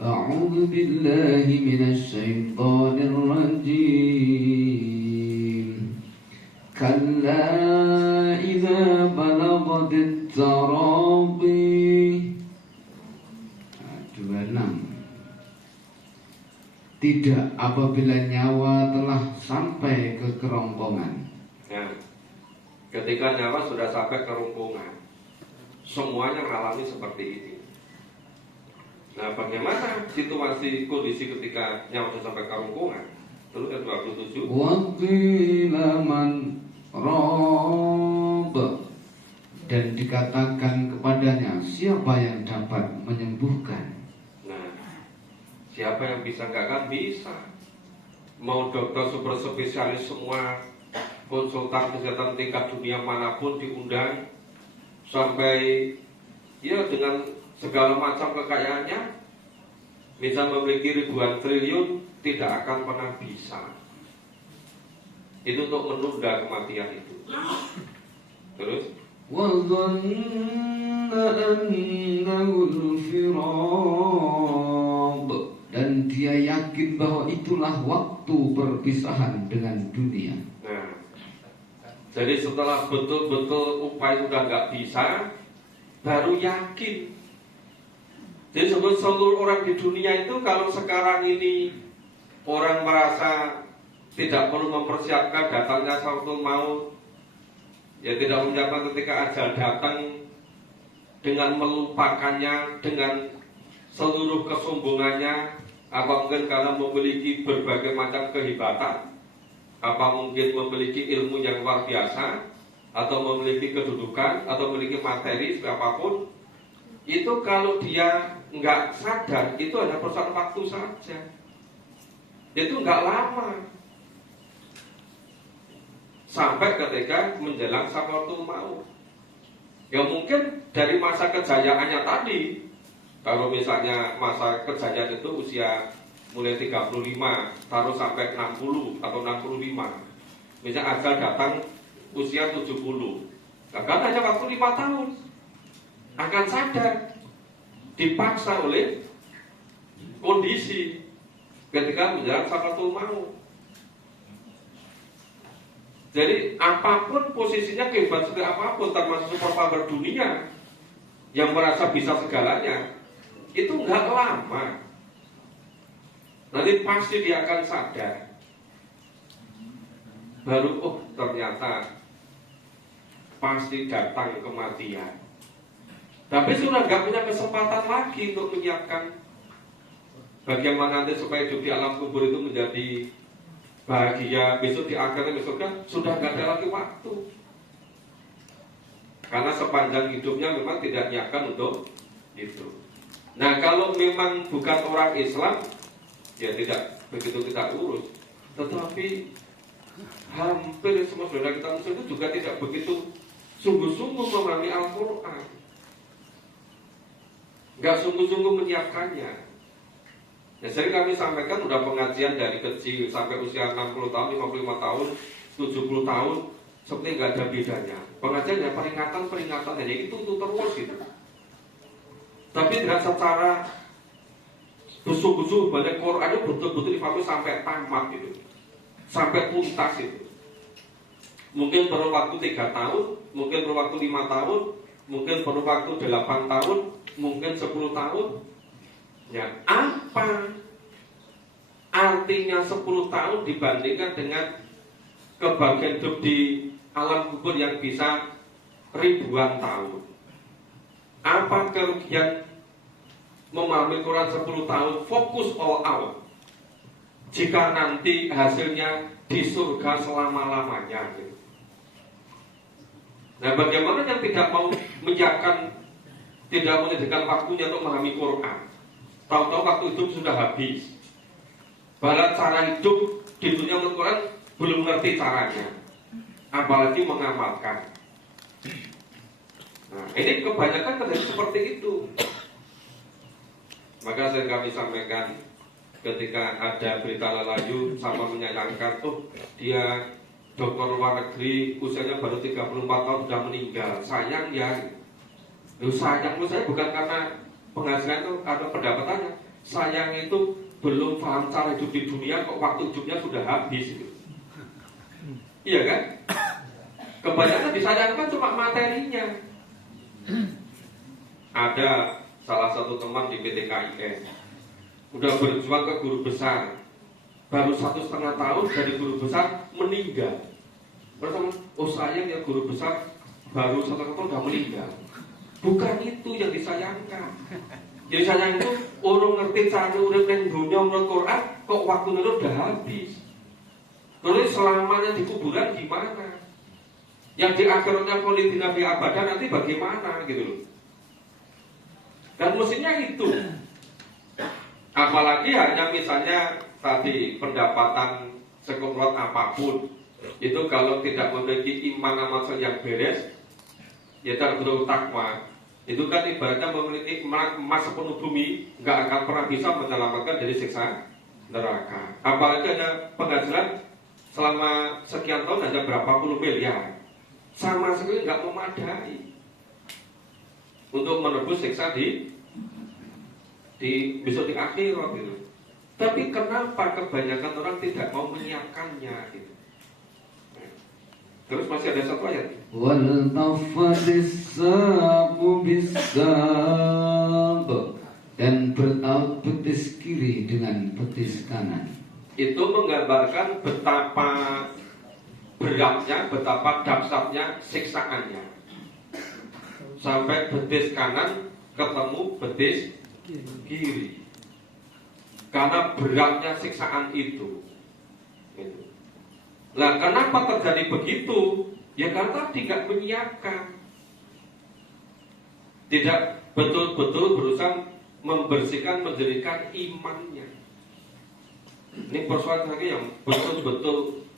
A'udzu billahi minasy syaithanir rajim. Kalla idza balaghatit taraqi. 26. Tidak apabila nyawa telah sampai ke kerongkongan. Nah, ketika nyawa sudah sampai ke kerongkongan, semuanya mengalami seperti ini. Nah, bagaimana situasi kondisi ketika nyawa sudah sampai ke kerongkongan? Terus ayat 27. Waqila man rabb, dan dikatakan kepadanya, siapa yang dapat menyembuhkan? Nah, siapa yang bisa? Nggak akan bisa. Mau dokter super spesialis semua konsultan kesehatan tingkat dunia manapun diundang, sampai ya dengan segala macam kekayaannya, bisa memiliki ribuan triliun, tidak akan pernah bisa. Itu untuk menunda kematian itu. Terus وَظَنَّ أَنَّهُ الْفِرَاقُ, dan dia yakin bahwa itulah waktu perpisahan dengan dunia. nah, jadi setelah betul-betul upaya sudah nggak bisa, baru yakin. Jadi seluruh orang di dunia itu, kalau sekarang ini orang merasa tidak perlu mempersiapkan datangnya sakratul maut, ya tidak menyiapkan ketika ajal datang, dengan melupakannya, dengan seluruh kesombongannya, apa mungkin karena memiliki berbagai macam kehebatan, apa mungkin memiliki ilmu yang luar biasa, atau memiliki kedudukan, atau memiliki materi apapun, itu kalau dia nggak sadar, itu hanya persoalan waktu saja. Itu nggak lama, sampai ketika menjelang sakratul maut. Ya mungkin dari masa kejayaannya tadi, kalau misalnya masa kejayaan itu usia mulai 35 taruh sampai 60 atau 65, misalnya ajal datang usia 70, nah, kan hanya waktu 5 tahun akan sadar, dipaksa oleh kondisi ketika menjelang sakratul maut. Jadi apapun posisinya, kehebat seperti apapun, termasuk superpower dunia yang merasa bisa segalanya, itu nggak lama, nanti pasti dia akan sadar. Baru oh ternyata pasti datang kematian. Tapi sudah nggak punya kesempatan lagi untuk menyiapkan bagaimana nanti supaya hidup di alam kubur itu menjadi bahagia, besok di akhirnya besoknya sudah nggak ada lagi waktu, karena sepanjang hidupnya memang tidak nyiapkan untuk itu. Nah kalau memang bukan orang Islam, ya tidak begitu kita urus. Tetapi hampir semua saudara kita Muslim itu juga tidak begitu sungguh-sungguh memahami Al-Quran, nggak sungguh-sungguh menyiapkannya. Ya sering kami sampaikan, udah pengajian dari kecil sampai usia 60 tahun, 55 tahun, 70 tahun, seperti nggak ada bedanya. Pengajiannya peringatan hanya itu terus gitu. Tapi tidak secara besuh-besuh banyak Quran itu betul-betul difahami sampai tamat gitu, sampai tuntas itu. Mungkin perlu waktu 3 tahun, mungkin perlu waktu 5 tahun, mungkin perlu waktu 8 tahun, mungkin 10 tahun. Ya, apa artinya 10 tahun dibandingkan dengan kebahagiaan hidup di alam kubur yang bisa ribuan tahun? Apa kerugian memahami Quran 10 tahun fokus all out jika nanti hasilnya di surga selama-lamanya gitu. Nah bagaimana yang tidak mau menyiapkan, tidak menyediakan waktunya untuk memahami Quran, tahu-tahu waktu hidup sudah habis, bahkan cara hidup di dunia menurut Quran belum ngerti caranya, apalagi mengamalkan. Nah ini kebanyakan terjadi seperti itu. Maka sering kami sampaikan, ketika ada berita lalayu sama menyayangkan, oh dia dokter luar negeri usianya baru 34 tahun sudah meninggal, sayang ya. Sayang menurut saya bukan karena penghasilan itu, karena pendapatannya. Sayang itu belum paham cara hidup di dunia, kok waktu hidupnya sudah habis gitu. Iya kan? Kebanyakan disayangkan cuma materinya. Ada salah satu teman di PT KIN udah berjuang ke guru besar, baru 1,5 tahun dari guru besar meninggal. Pertama, oh sayang ya guru besar baru 1,5 tahun udah meninggal. Bukan itu yang disayangkan. Yang disayang itu orang ngerti cara urip ning dunya menurut Quran, kok waktu itu udah habis. Terus selamanya di kuburan gimana? Yang di akhirnya kholidina fi abadan nanti bagaimana gitu loh. Dan mestinya itu. Apalagi hanya misalnya tadi pendapatan sekuat apapun, itu kalau tidak memiliki iman amal soleh yang beres, ya tak betul takwa, itu kan ibaratnya memiliki emas sepenuh bumi, nggak akan pernah bisa menyelamatkan dari siksa neraka. Apalagi ada penghasilan selama sekian tahun hanya berapa puluh miliar, sama sekali nggak memadai untuk menebus siksa di besok di akhirat gitu. Tapi kenapa kebanyakan orang tidak mau menyiapkannya gitu? Terus masih ada satu ayat. Wal tafatis sabu bisab, dan bertaut betis kiri dengan betis kanan. Itu menggambarkan betapa beratnya, betapa dahsyatnya siksaannya. Sampai betis kanan ketemu betis kiri. Karena beratnya siksaan itu. Nah, kenapa terjadi begitu? Ya karena tidak menyiapkan, tidak betul-betul berusaha membersihkan, menjadikan imannya. Ini persoalan lagi yang betul-betul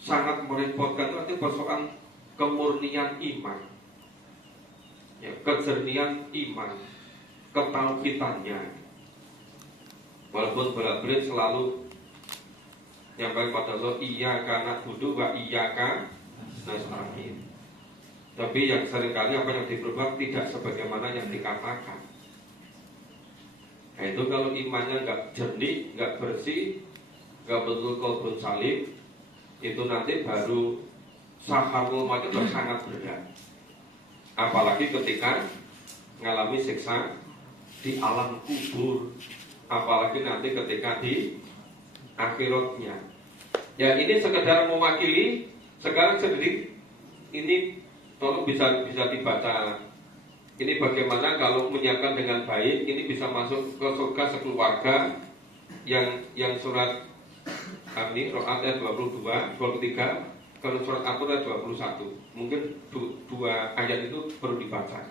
sangat merepotkan, itu persoalan kemurnian iman, ya, kejernihan iman, ketauhidannya. Walaupun bolak-balik selalu nyampaikan pada Allah, iyyaka na'budu wa iyyaka nasta'in. Tapi yang seringkali apa yang diperbuat tidak sebagaimana yang dikatakan. Nah, itu kalau imannya nggak jernih, nggak bersih, nggak betul qalbun salim, itu nanti baru saharul maut sangat berat. Apalagi ketika mengalami siksa di alam kubur, apalagi nanti ketika di akhiratnya. Ya, ini sekedar mewakili. Sekarang sedikit ini tolong bisa dibaca. Ini bagaimana kalau menyiapkan dengan baik, ini bisa masuk ke surga sekeluarga. Yang surat ini ayat 22, 23, kalau surat Al-Qur'an ayat 21. Mungkin dua ayat itu perlu dibaca.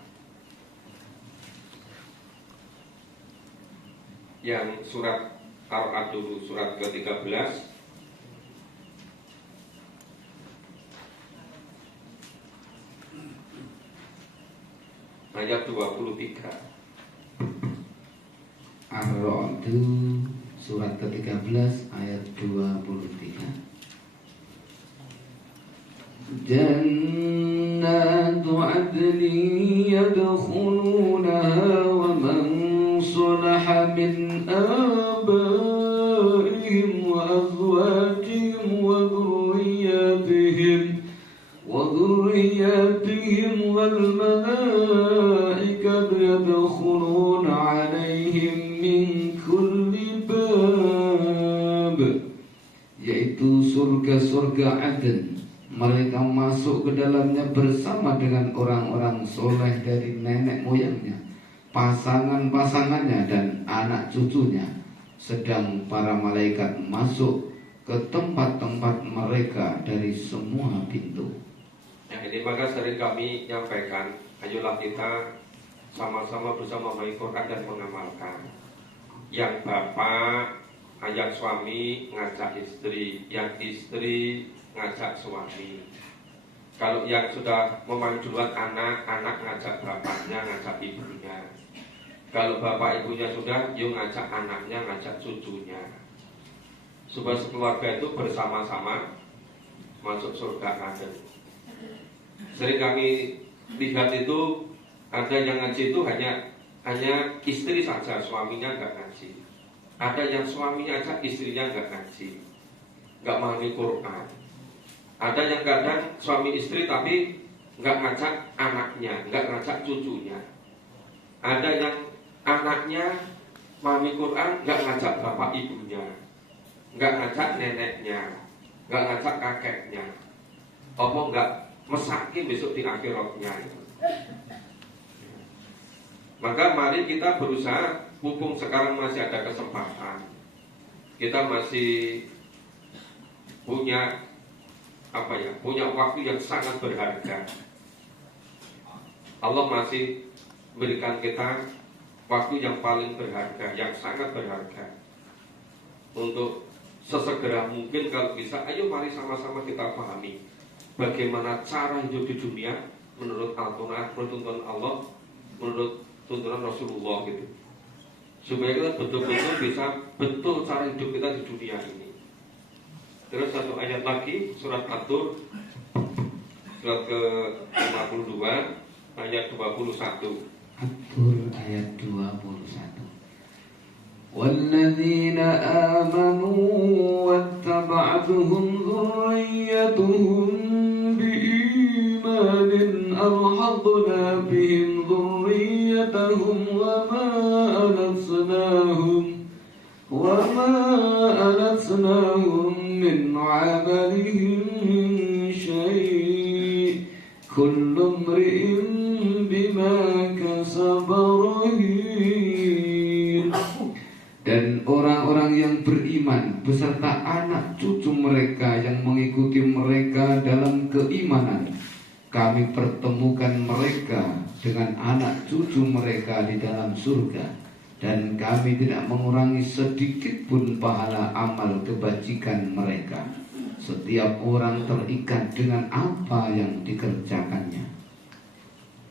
Yang surat Al-Qur'an dulu, surat ke-13 ayat 23. Ar-Ra'd surat ke-13 ayat 23. Jannatu adnin yadkhulunaha wa man salaha min abaihim wa azwajihim wa dhurriyyatihim wal malaikatu yadkhuluna alaihim min kulli bab, yaitu surga-surga Aden. Mereka masuk ke dalamnya bersama dengan orang-orang soleh dari nenek moyangnya, pasangan-pasangannya dan anak cucunya. Sedang para malaikat masuk ke tempat-tempat mereka dari semua pintu. Ya, ini maka sering kami nyampaikan, ayolah kita sama-sama bersama memahami Quran dan mengamalkan. Yang bapak, yang suami ngajak istri, yang istri ngajak suami. Kalau yang sudah memahami duluan anak ngajak bapaknya, ngajak ibunya. Kalau bapak ibunya sudah, yuk ngajak anaknya, ngajak cucunya. Supaya sekeluarga itu bersama-sama masuk surga Aden. Sering kami lihat itu ada yang ngaji itu hanya istri saja, suaminya nggak ngaji. Ada yang suaminya aja, istrinya nggak ngaji, nggak memahami Quran. Ada yang kadang suami istri tapi nggak ngajak anaknya, nggak ngajak cucunya. Ada yang anaknya memahami Quran, nggak ngajak bapak ibunya, nggak ngajak neneknya, nggak ngajak kakeknya. Apa nggak mesakin besok di akhiratnya. Maka mari kita berusaha, mumpung sekarang masih ada kesempatan, kita masih punya punya waktu yang sangat berharga. Allah masih berikan kita waktu yang paling berharga, yang sangat berharga, untuk sesegera mungkin kalau bisa, ayo mari sama-sama kita pahami bagaimana cara hidup di dunia menurut Al-Quran, menurut tuntunan Allah, menurut tuntunan Rasulullah gitu. Supaya kita betul-betul bisa betul cara hidup kita di dunia ini. Terus satu ayat lagi, surat At-Tur, surat ke-52 ayat 21. At-Tur ayat 21. وَالَّذِينَ آمَنُوا وَاتَّبَعَتْهُمْ ذُرِّيَّتُهُم بِإِيمَانٍ أَلْحَقْنَا بِهِمْ ذُرِّيَّتَهُمْ وَمَا أَلَتْنَاهُم مِّنْ عَمَلِهِم مِّن شَيْءٍ كُلُّ امْرِئٍ بِمَا كَسَبَ رَهِينٌ. Dan orang-orang yang beriman beserta anak cucu mereka yang mengikuti mereka dalam keimanan, kami pertemukan mereka dengan anak cucu mereka di dalam surga, dan kami tidak mengurangi sedikit pun pahala amal kebajikan mereka. Setiap orang terikat dengan apa yang dikerjakannya.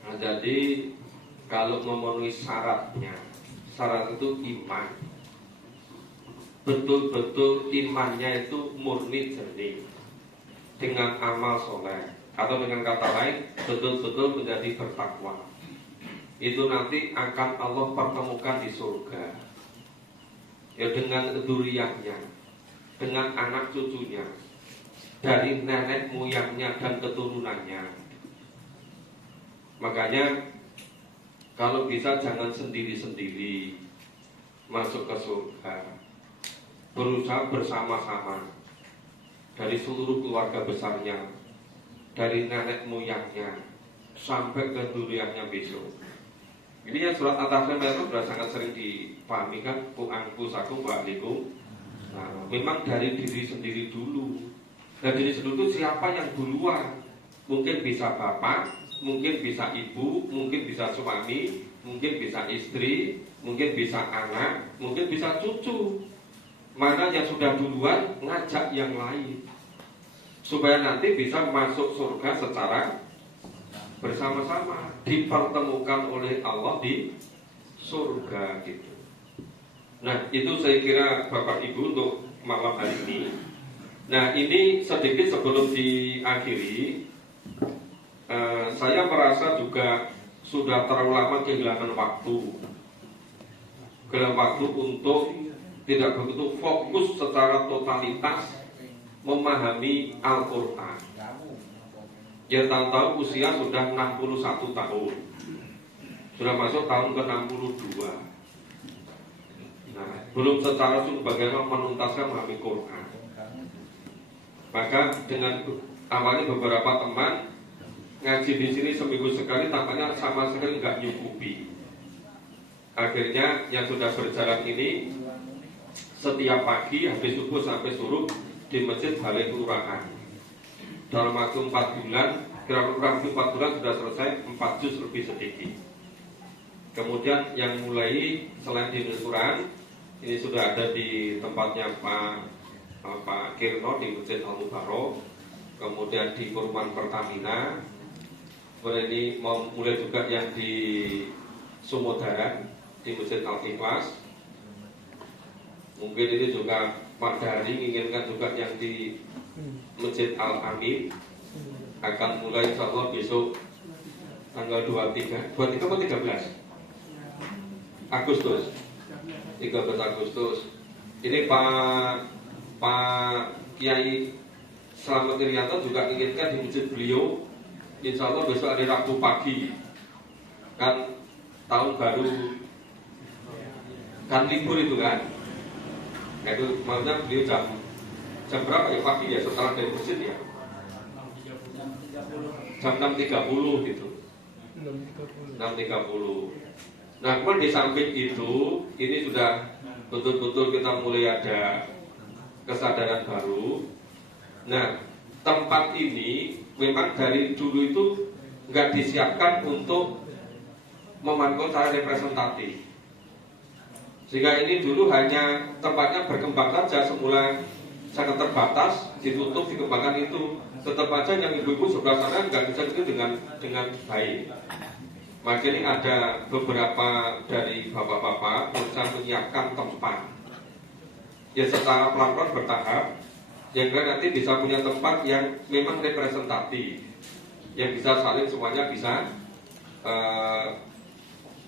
Nah, jadi kalau memenuhi syaratnya, syarat itu iman, betul-betul imannya itu murni jernih dengan amal soleh, atau dengan kata lain betul-betul menjadi bertakwa. Itu nanti akan Allah pertemukan di surga, ya, dengan dzurriyyahnya, dengan anak cucunya, dari nenek moyangnya dan keturunannya. Makanya kalau bisa jangan sendiri-sendiri masuk ke surga, berusaha bersama-sama dari seluruh keluarga besarnya, dari nenek moyangnya sampai ke dzurriyyahnya besok. Ini yang surat At-Tahrim itu sudah sangat sering dipahami kan, ku anfusakum wa ahlikum. Nah, memang dari diri sendiri dulu. Dari diri sendiri itu siapa yang duluan? Mungkin bisa bapak, mungkin bisa ibu, mungkin bisa suami, mungkin bisa istri, mungkin bisa anak, mungkin bisa cucu. Mana yang sudah duluan ngajak yang lain, supaya nanti bisa masuk surga secara bersama-sama, dipertemukan oleh Allah di surga gitu. Nah, itu saya kira Bapak Ibu untuk malam hari ini. Nah, ini sedikit sebelum diakhiri, saya merasa juga sudah terlalu lama kehilangan waktu untuk tidak begitu fokus secara totalitas memahami Al-Quran. Ya, tahu-tahu usia sudah 61 tahun, sudah masuk tahun ke-62. Nah, belum secara sungguh bagaimana menuntaskan memahami Quran. Maka dengan awalnya beberapa teman ngaji di sini seminggu sekali, tampaknya sama sekali nggak nyukupi. Akhirnya yang sudah berjalan ini setiap pagi habis subuh sampai suruh di Masjid Balai Kelurahan. Dalam waktu 4 bulan, kira-kira 4 bulan sudah selesai 4 juz lebih sedikit. Kemudian yang mulai selain di Quran, ini sudah ada di tempatnya Pak Kirno di Masjid Al-Mubarok, kemudian di Perumahan Pertamina. Kemudian ini mau mulai juga yang di Sumodara di Masjid Al-Ikhlas. Mungkin ini juga Pak Dari menginginkan juga yang di Masjid Al-Amin, akan mulai insya Allah besok tanggal 23 atau 13 Agustus. 13 Agustus. Ini Pak Kiai Slamet Irianto juga inginkan di masjid beliau, insya Allah besok hari Rabu pagi, kan tahun baru, kan libur itu kan. Nah, itu maksudnya beliau jam berapa ya pagi ya, setelah dari masjid ya, jam 6.30 gitu, 6.30. Nah, kemudian di samping itu, ini sudah betul-betul kita mulai ada kesadaran baru. Nah, tempat ini memang dari dulu itu nggak disiapkan untuk memantau secara representatif, sehingga ini dulu hanya tempatnya berkembang saja. Semula sangat terbatas, ditutup, dikembangkan itu, tetap aja yang ibu-ibu sebelah sana nggak bisa itu dengan baik. Makanya ada beberapa dari bapak-bapak berusaha menyiapkan tempat, ya secara pelan-pelan bertahap, yang nanti bisa punya tempat yang memang representatif, yang bisa saling semuanya bisa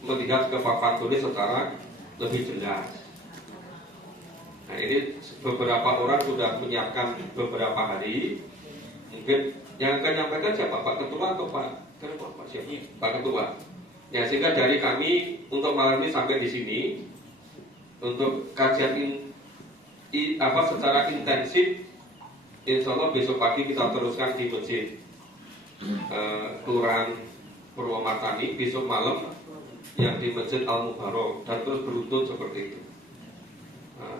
melihat ke papan tulis secara lebih jelas. Nah ini beberapa orang sudah menyiapkan beberapa hari. Mungkin yang akan menyampaikan siapa? Pak Ketua atau Pak siapa? Pak Ketua. Ya sehingga dari kami untuk malam ini sampai di sini untuk kajian secara intensif. Insya Allah besok pagi kita teruskan di masjid Kelurahan Purwomartani, besok malam yang di Masjid Al Mubarok, dan terus beruntun seperti itu.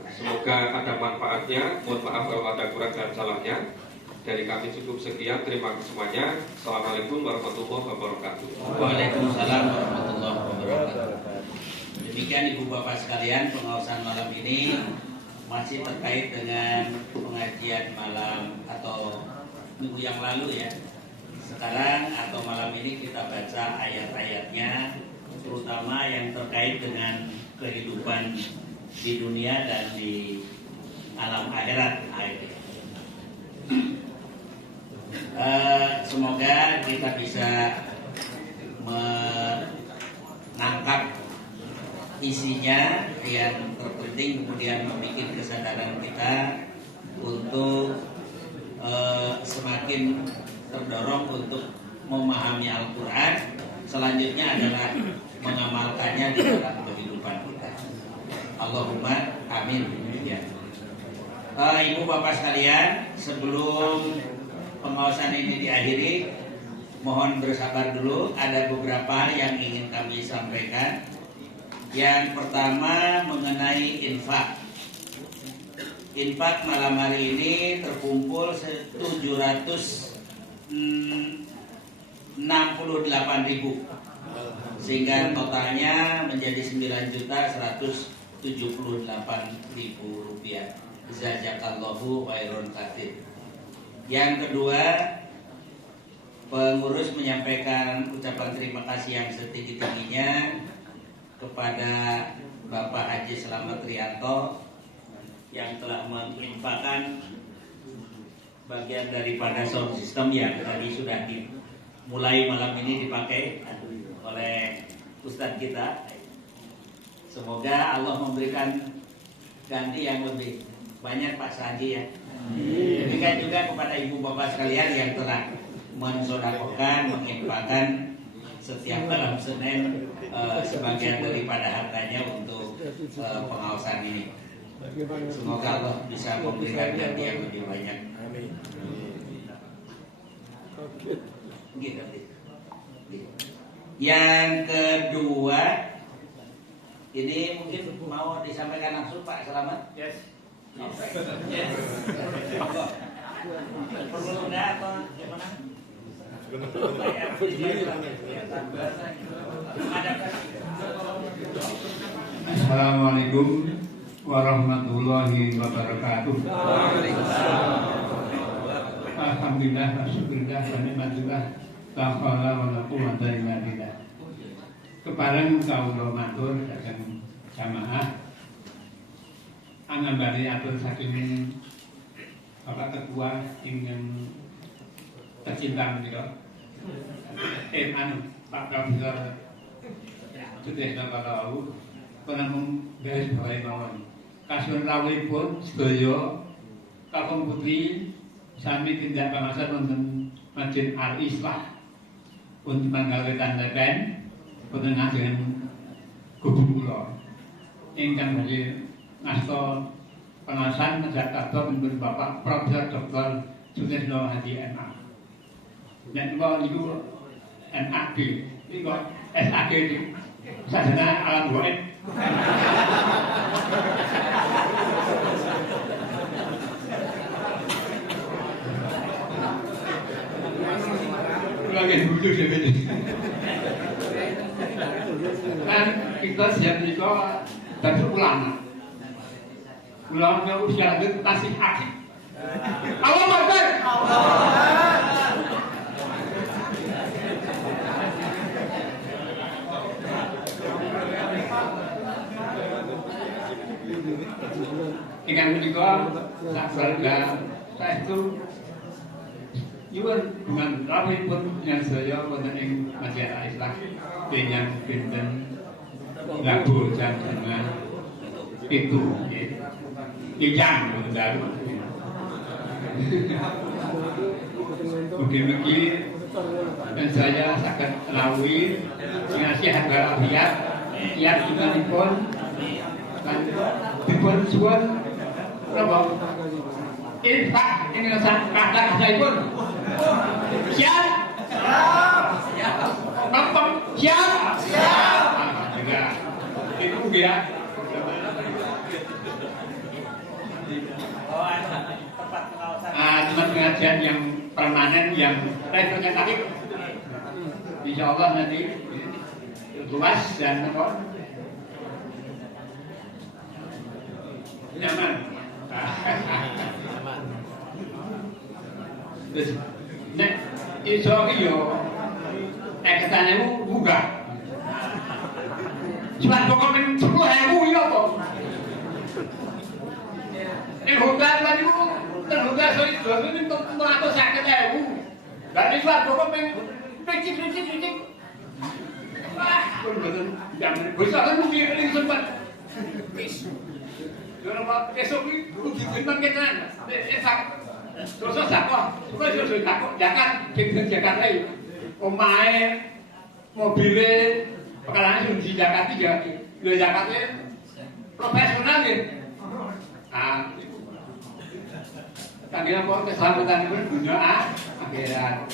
Semoga ada manfaatnya. Mohon maaf kalau ada kurang dan salahnya. Dari kami cukup sekian. Terima kasih semuanya. Assalamualaikum warahmatullahi wabarakatuh. Waalaikumsalam warahmatullahi wabarakatuh. Demikian Ibu Bapak sekalian, pengawasan malam ini masih terkait dengan pengajian malam atau minggu yang lalu ya. Sekarang atau malam ini kita baca ayat-ayatnya, terutama yang terkait dengan kehidupan di dunia dan di alam akhirat. Semoga kita bisa menangkap isinya yang terpenting, kemudian membuat kesadaran kita untuk semakin terdorong untuk memahami Al-Quran. Selanjutnya adalah mengamalkannya di dalam kehidupan kita. Allahumma amin. Ya. Ibu bapak sekalian, sebelum pengawasan ini diakhiri, mohon bersabar dulu. Ada beberapa yang ingin kami sampaikan. Yang pertama mengenai infak. Infak malam hari ini terkumpul 768.000, sehingga totalnya menjadi 9.178.000 rupiah. Jazakallahu khairan katsir. Yang kedua, pengurus menyampaikan ucapan terima kasih yang setinggi-tingginya kepada Bapak Haji Slamet Rianto yang telah menginfakkan bagian daripada sound system yang tadi sudah dimulai malam ini dipakai oleh Ustadz kita. Semoga Allah memberikan ganti yang lebih banyak Pak Saji ya. Demikian juga kepada ibu bapak sekalian yang telah mensodakokan, menginfakkan setiap malam Senin sebagian daripada hartanya untuk pengawasan ini. Semoga Allah bisa memberikan ganti yang lebih banyak. Amin. Yang kedua, ini mungkin mau disampaikan langsung Pak Slamet. Yes. Yes. Perlu enggak atau gimana? Assalamualaikum warahmatullahi wabarakatuh. Alhamdulillah, syukurillah, wa ni'matillah, la haula wa la quwwata illa billah. Kepareng kawula matur dhateng jamaah anambari atur saking Bapak Ketua ingkang tercinta menika Pak Profesor Sutrisno Kalau penamung garis bawahi mawon kasuwun rawuhipun sedaya kakung putri sami tindak pangasan wonten Masjid Al-Islah pun manggal wetan Lepen wonten ngajeng gubuk kula ingkang badhe ngasta pengawasan Jakarta pun Bapak Profesor Dr. Sutrisno Hadi MA. Dan niku NAD, ini kok SAG ini sarjana alam goib. Lagi dulu jadi. Kan kita siap nikah bagi ulama. Ulama usia lanjut tasih akib. Allahu Akbar. Dengan menika sak keluarga saya itu nyuwun dengan rawuhipun yang saya wonten ing masyarakat Islam dengan pinten lagu jam dengan itu ijang dalu mungkin dan saya akan rawuhi ngasih harga afiat yang imanipun dan dipun suwun napa infak ing kata pun siap siap siap juga itu dia teman pengajian yang permanen yang representatif insya Allah nanti luas dan apa nyaman. Terus, nek iso ki yo ekstane buka. Cuma pokok men 10.000 iki apa? Hotel tadi ku terhotel soal itu men 350.000. Lah iki pokok men pecik. Wah, betul. Jangan besar kan mungkin ini sempat. Jangan apa esok ini rugi kan kita. Terus apa? Terus takut jangan jangan lagi. Omae mobilnya pekalane sudah di Jakarta ya. Di Jakarta profesional ya. Kami apa keselamatan itu dunia akhirat.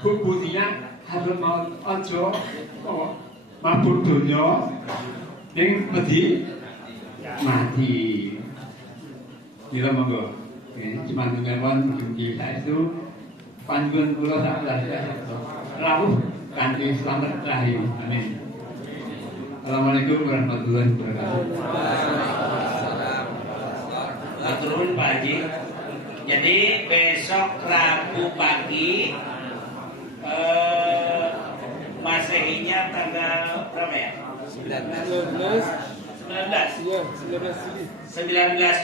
Buktinya harus mau ojo mabuk dunia ning wedi mati. Gila monggo. Cuma dengan kita itu panjun kula sak rawuh kanthi slamet rahim. Amin. Assalamualaikum warahmatullahi wabarakatuh. Matur nuwun Pak Haji. Jadi besok Rabu pagi Masehinya tanggal berapa ya? 19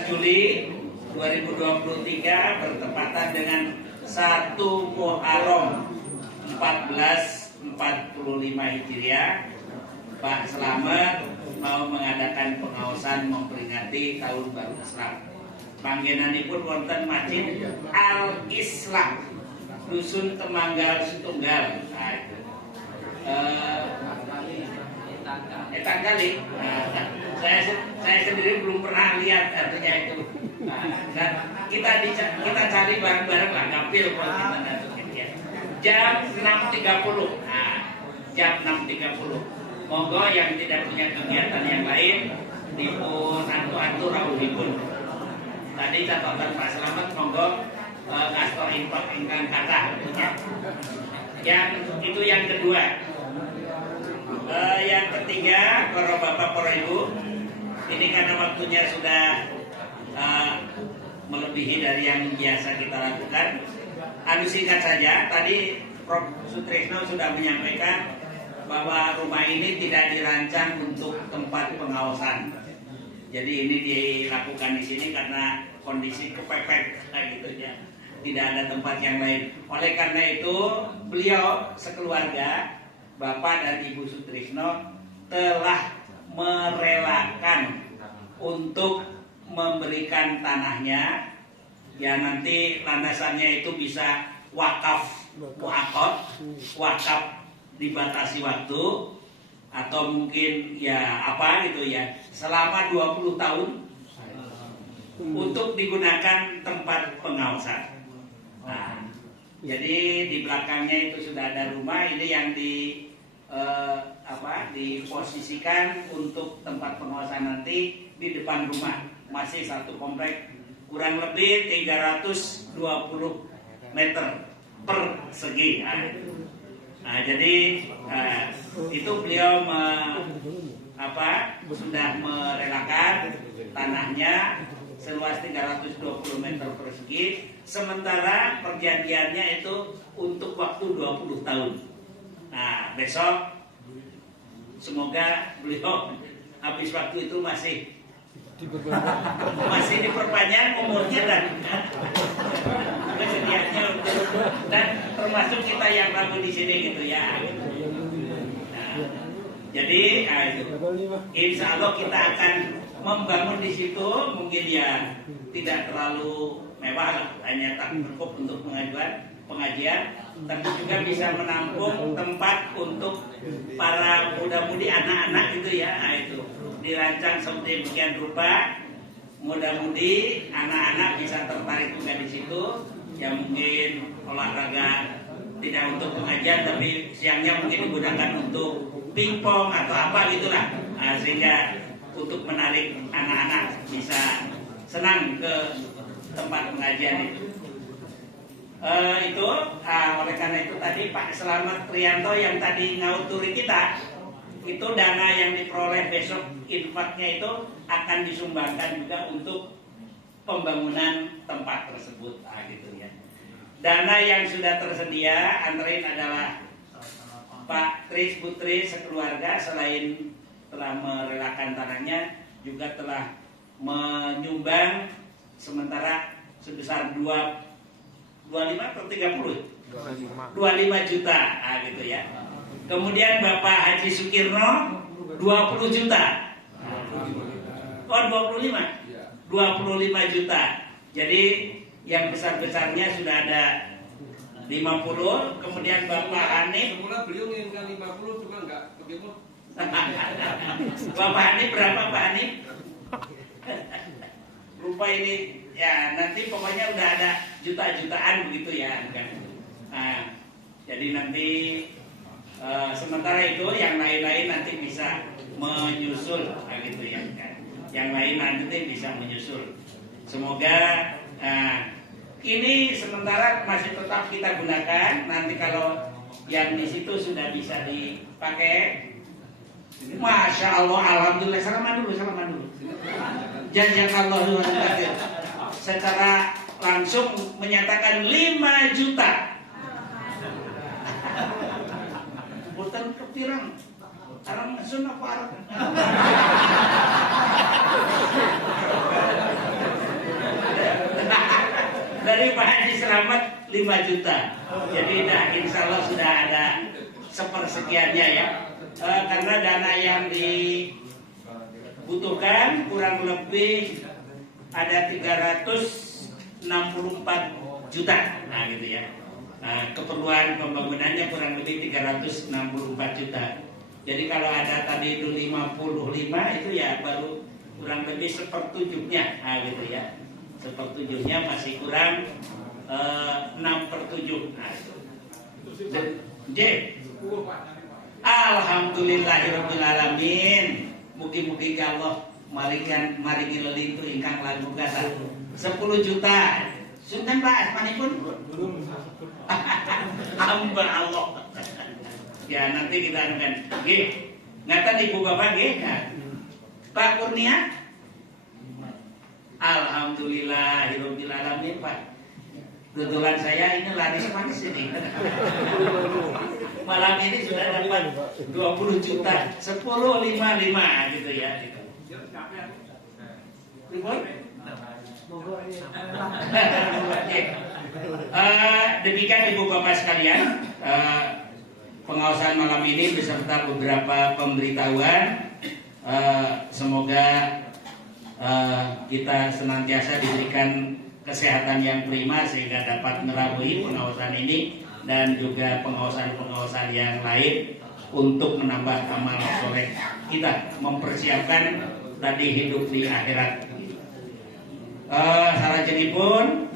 Juli 2023 bertepatan dengan 1 Muharram 1445 Hijriah. Pak Slamet mau mengadakan pengaosan memperingati tahun baru Islam. Panggenanipun wonten Masjid Al Islam Dusun Temanggal Setunggal. Tanggali. Saya sendiri belum pernah lihat artinya itu. Dan kita cari bareng-bareng lah kapil kalau kita datang ya. Jam 6.30. Jam 6.30. Monggo yang tidak punya kegiatan yang lain dipun antu rawuhipun. Tadi catatan Pak Slamet monggo ngasto infak ingkang kathah. Yang itu yang kedua. Yang ketiga, para bapak, para ibu, ini karena waktunya sudah melebihi dari yang biasa kita lakukan. Singkat saja, tadi Prof. Sutrisno sudah menyampaikan bahwa rumah ini tidak dirancang untuk tempat pengawasan. Jadi ini dilakukan di sini karena kondisi kepepet gitu ya. Tidak ada tempat yang lain. Oleh karena itu, beliau sekeluarga, Bapak dan Ibu Sutrisno telah merelakan untuk memberikan tanahnya. Ya nanti landasannya itu bisa wakaf dibatasi waktu atau mungkin ya apa gitu ya selama 20 tahun untuk digunakan tempat pengawasan. Nah, jadi di belakangnya itu sudah ada rumah ini yang diposisikan untuk tempat pengawasan nanti di depan rumah masih satu komplek kurang lebih 320 meter persegi. Nah, jadi itu beliau sudah merelakan tanahnya seluas 320 meter persegi, sementara perjanjiannya itu untuk waktu 20 tahun. Nah, besok semoga beliau habis waktu itu masih diperpanjang umurnya dan kesediaannya dan termasuk kita yang ragu di sini gitu ya. Nah, jadi itu. Insya Allah kita akan membangun di situ, mungkin ya tidak terlalu mewah lah, hanya tak cukup untuk pengajian, tapi juga bisa menampung tempat untuk para muda-mudi anak-anak gitu ya. Nah, itu dirancang sedemikian rupa, muda-mudi anak-anak bisa tertarik juga di situ. Ya mungkin olahraga tidak untuk pengajian, tapi siangnya mungkin digunakan untuk pingpong atau apa gitulah. Nah, sehingga untuk menarik anak-anak bisa senang ke tempat pengajian itu. Oleh karena itu tadi Pak Selamat Trianto yang tadi ngauturi kita, itu dana yang diperoleh besok infaknya itu akan disumbangkan juga untuk pembangunan tempat tersebut. Gitu ya. Dana yang sudah tersedia antara lain adalah Pak Tris Putri sekeluarga selain telah merelakan tanahnya juga telah menyumbang sementara sebesar 25 atau 30 25 juta gitu ya. Kemudian Bapak Haji Sukirno 20 juta. Oh 25 juta. Jadi yang besar-besarnya sudah ada 50. Kemudian Bapak Hanif, Semula beliau menginginkan 50 cuma enggak kebimot. Bapak Hanif berapa Pak Hanif? Lupa ini ya, nanti pokoknya udah ada juta-jutaan begitu ya kan. Nah, jadi nanti sementara itu yang lain-lain nanti bisa menyusul gitu ya kan. Yang lain nanti bisa menyusul. Semoga ini sementara masih tetap kita gunakan. Nanti kalau yang di situ sudah bisa dipakai, Masya Allah, Alhamdulillah. Salaman dulu. Jazakallahu khairan. Secara langsung menyatakan 5 juta. Bukan kepirang. Arang sun apa arang? Dari Pak Haji Selamat 5 juta. Jadi insya Allah sudah ada sepersekiannya ya. Karena dana yang dibutuhkan kurang lebih ada 364 juta. Nah gitu ya. Keperluan pembangunannya kurang lebih 364 juta. Jadi kalau ada tadi itu 55 itu ya baru kurang lebih 1/7-nya. Nah gitu ya. 1/7-nya masih kurang 6/7. Nah itu. J. Alhamdulillahirabbil alamin. Mugi-mugi Allah maringi lelintu ingkang lagu kata 10 juta. Sunten Pak asmanipun? Hamba Allah. Ya nanti kita akan nggih. Ngaten Ibu Bapak nggih. Pak Kurnia. Alhamdulillahirabbil alamin Pak. Kebetulan saya ini laris manis ini. Malam ini sudah dapat 20 juta, 10.55 gitu ya. Gitu. Demikian Ibu Bapak sekalian, pengawasan malam ini beserta beberapa pemberitahuan. Semoga kita senantiasa diberikan kesehatan yang prima sehingga dapat merawui pengawasan ini dan juga pengawasan-pengawasan yang lain untuk menambah amal soleh kita, mempersiapkan tadi hidup di akhirat. Salajengipun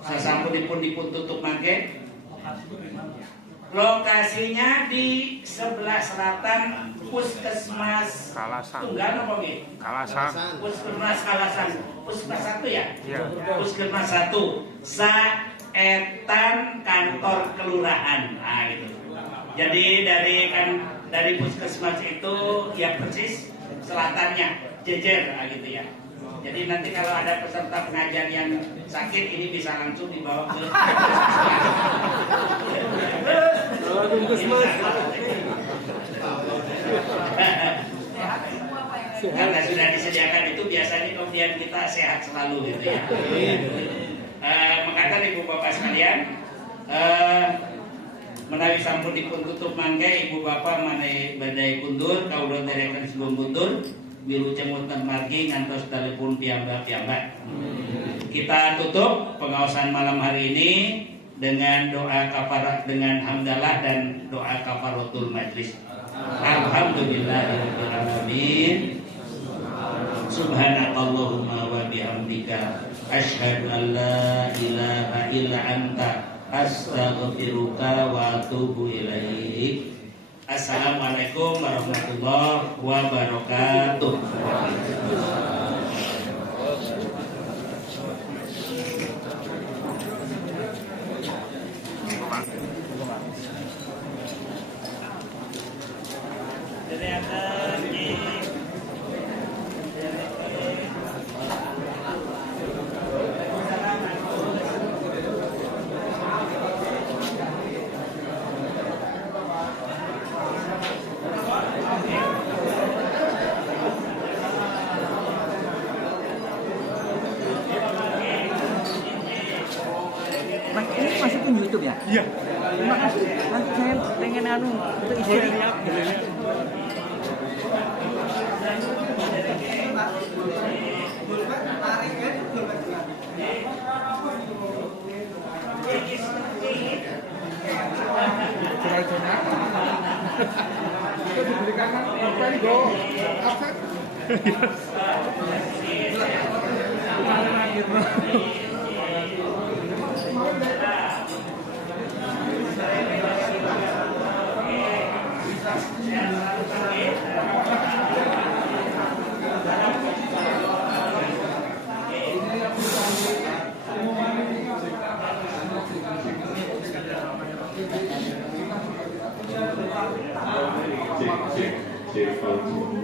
sasampunipun dipun tutup mangke. Lokasinya di sebelah selatan Puskesmas Tunggal apa nggih? Kalasan. Puskesmas Kalasan. Puskesmas 1 ya? Iya. Puskesmas 1. Saetan kantor kelurahan. Nah, gitu. Jadi dari puskesmas itu ya persis selatannya jejer gitu ya. Jadi nanti kalau ada peserta pengajian yang sakit ini bisa langsung dibawa ke karena sudah disediakan itu biasanya kemudian kita sehat selalu gitu ya. Mengatakan ibu bapak sekalian, menawi sampun dipun tutup mangke ibu bapak manai badai kundur kaula derekan sebelum kundur biru cemutan margi ngantos telepon piyambak. Kita tutup pengawasan malam hari ini dengan doa kafarat, dengan hamdalah dan doa kafaratul majlis. Alhamdulillahirabbil alamin. Subhanakallahumma wa bihamdika asyhadu an la ilaha illa anta astaghfiruka wa atubu ilaik. Assalamualaikum warahmatullahi wabarakatuh. Mas, ini masukin YouTube ya? Iya. Terima kasih. Nanti saya pengen untuk isi. Itu diberikan pulpen go absen. Cek.